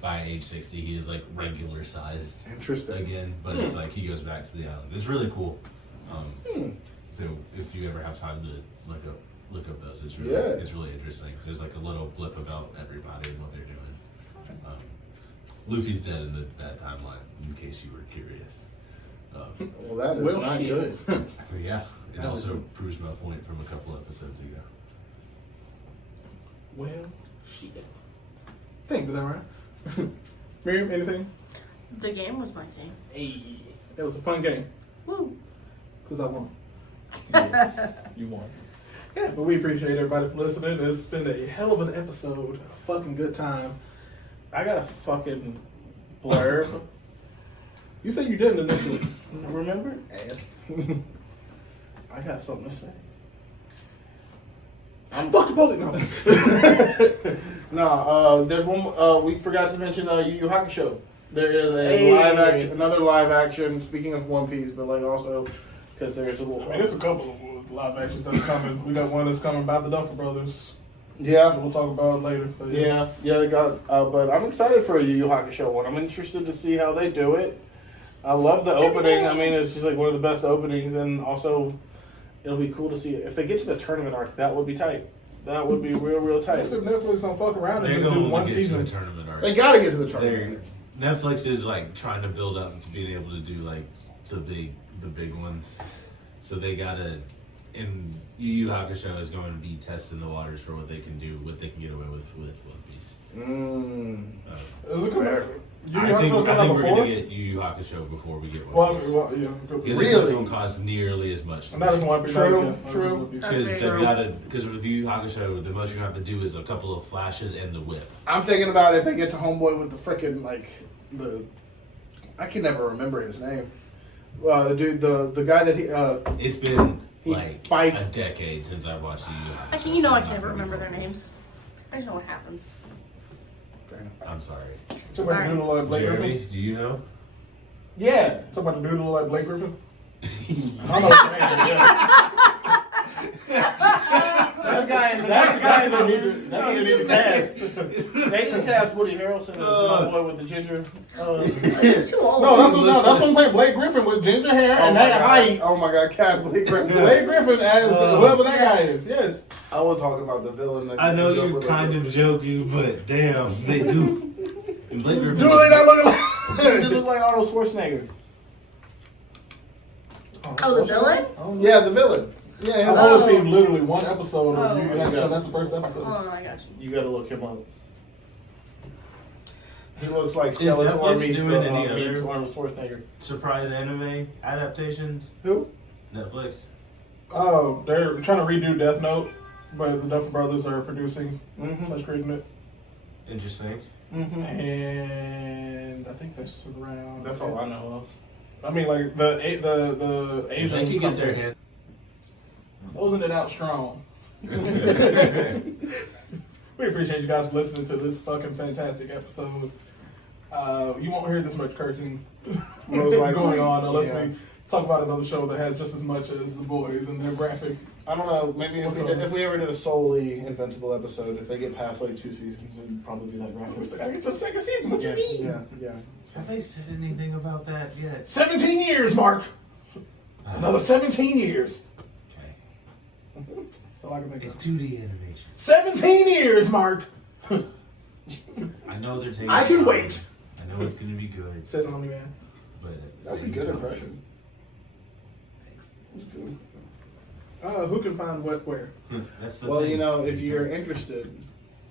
by age 60 he is like regular sized. Interesting. Again, but it's like he goes back to the island. It's really cool. So if you ever have time to look up those, it's really interesting. There's like a little blip about everybody and what they're doing. Luffy's dead in that timeline, in case you were curious. Well, that is not good. Yeah, it also proves my point from a couple episodes ago. Well, shit. Thank you for that, right? Miriam, anything? The game was my thing. Hey, it was a fun game. Woo. Because I won. You won. Yeah, but we appreciate everybody for listening. It's been a hell of an episode. A fucking good time. I got a fucking blurb. You said you didn't initially. Remember? Ass. I got something to say. I'm fucking bullet now. No, there's one. We forgot to mention Yu Yu Hakusho. There is a Hey. another live action. Speaking of One Piece, but like also because there's a little. I mean, there's a couple of live actions that's coming. We got one that's coming about the Duffer Brothers. Yeah. That we'll talk about later. But Yeah, they got. But I'm excited for a Yu Yu Hakusho one. I'm interested to see how they do it. I love the opening. I mean, it's just like one of the best openings, and also it'll be cool to see it. If they get to the tournament arc, that would be tight. That would be real tight. If Netflix don't fuck around and They're just do going one to get season. to the tournament arc. They gotta get to the They're- tournament. Netflix is like trying to build up to being able to do like the big ones. So they gotta, and Yu Yu Hakusho is going to be testing the waters for what they can do, what they can get away with One Piece. Is it Fair. coming? I think we're before? gonna get Yu Yu Hakusho before we get Well, One Piece. yeah. Because Really? it's not gonna cost nearly as much. And that is one piece. True. Because That's they've very got to. Because with Yu Yu Hakusho, the most you have to do is a couple of flashes and the whip. I'm thinking about if they get to Homeboy with the frickin' like the. I can never remember his name. The dude, the guy that he. It's been He like fights- a decade since I've watched Yu Yu Hakusho. I can, so I I'm can not never gonna remember their remember. names. I just know what happens. I'm sorry. Talk about the dude look like Blake Jeremy, Griffin. do you know? Yeah. Talk about the dude look like Blake Griffin. I don't know his name. Yeah. That's the guy. That's what they need to cast. They can cast Woody Harrelson as my boy with the ginger. He's too old. No, that's what I'm saying. Blake Griffin with ginger hair and that height. Oh my god, cast Blake Griffin. Blake Griffin as whoever that guy is. Yes. I was talking about the villain. That I know joke you're with kind the- of joking, but damn, they do. And Blake Griffin. Do they not look They like? look like Arnold Schwarzenegger. Oh, the villain? Yeah, the villain. Yeah, I've only seen literally one episode of Oh. Yu Yu Hakusho. That's the first episode. Hold on, I got you. You gotta look him up. He looks like Is Skeletor Netflix meets doing any meets other- Arnold Schwarzenegger. Surprise anime adaptations. Who? Netflix. Oh, they're trying to redo Death Note, but the Duffer Brothers are producing Mm-hmm. slash creating it. Interesting. Mm-hmm. And I think that's around. That's all I know I mean, like the If Asian they could get their companies, hand. closing it out strong. We appreciate you guys for listening to this fucking fantastic episode. You won't hear this much cursing Most likely, going on unless yeah. we talk about another show that has just as much as The Boys and their graphic. I don't know. Maybe if we ever did a solely Invincible episode, if they get past like 2 seasons, it'd probably be that We graphic. still gotta get to the second season. What do you mean? Yeah. Have they said anything about that yet? 17 years, Mark. Another 17 years. Okay. That's all I can think It's of. 2D animation. 17 years, Mark. I know they're taking. I can time. wait. I know it's gonna be good, Says Omni Man. but at the That's a same good time- impression. Who can find what where? That's the Well, thing. you know, if you're interested,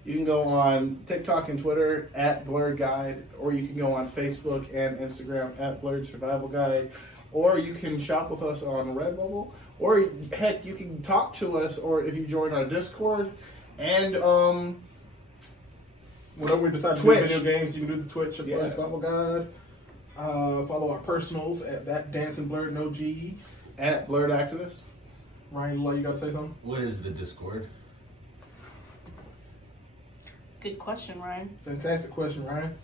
you can go on TikTok and Twitter at Blurred Guide, or you can go on Facebook and Instagram at Blurred Survival Guide, or you can shop with us on Redbubble, or heck, you can talk to us, or if you join our Discord, and Whenever we decide to Twitch. do video games, you can do the Twitch at Yeah. Blurred Survival Guide. Follow our personals at that Dancing Blurred No G. at Blurred Activist. Ryan, you gotta say something? What is the Discord? Good question, Ryan. Fantastic question, Ryan.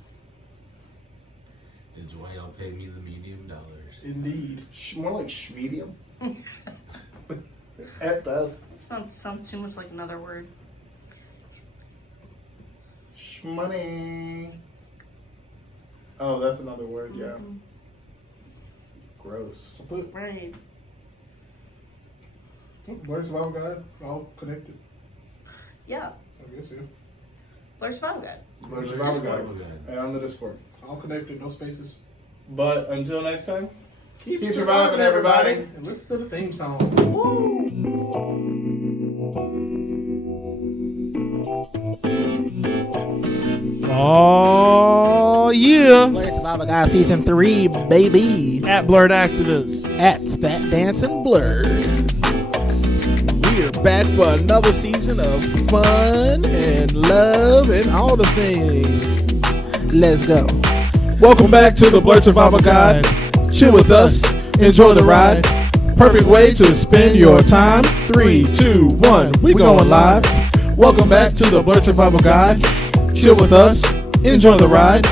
It's why y'all pay me the medium dollars. Indeed. More like schmedium. At best. Sounds too much like another word. Shmoney. Oh, that's another word, yeah. Mhm. Gross. So put Right. Blurred Survival Guide, all connected. Yeah. I guess, yeah. Blurred Survival Guide. Blurred Blurred Survival Survival Guide. Guide. And on the Discord. All connected, no spaces. But until next time, Keep surviving, everybody. And listen to the theme song. Oh yeah. Blurred Survival Guide Season 3, baby. At Blurred Activists. At That Dancing Blurred. We are back for another season of fun and love and all the things. Let's go. Welcome back to the Blurred Survival Guide. Chill with us, enjoy the ride. Perfect way to spend your time. 3, 2, 1, we going live. Welcome back to the Blurred Survival Guide. Chill with us, enjoy the ride.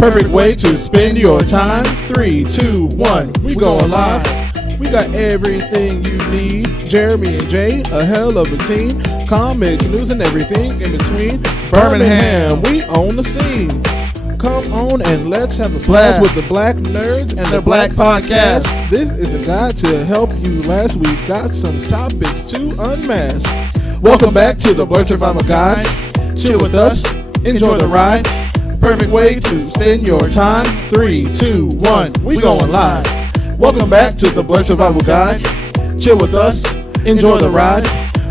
Perfect way to spend your time. 3, 2, 1, we going live. We got everything you need. Jeremy and Jay, a hell of a team. Comics, news, and everything in between. Birmingham, we own the scene. Come on and let's have a blast with the Black Nerds and the Black Podcast. This is a guide to help you last. We got some topics to unmask. Welcome back to the Blurred Survival Guide. Chill with us, enjoy the ride. Perfect way to spend your time. 3, 2, 1, we going live. Welcome back to the Blurred Survival Guide. Chill with us, enjoy the ride.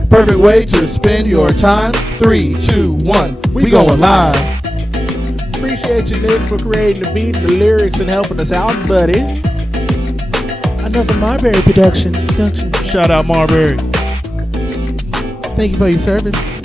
Perfect way to spend your time. 3, 2, 1, we going live. Appreciate you, Nick, for creating the beat, the lyrics, and helping us out, buddy. Another Marbury production. Shout out Marbury. Thank you for your service.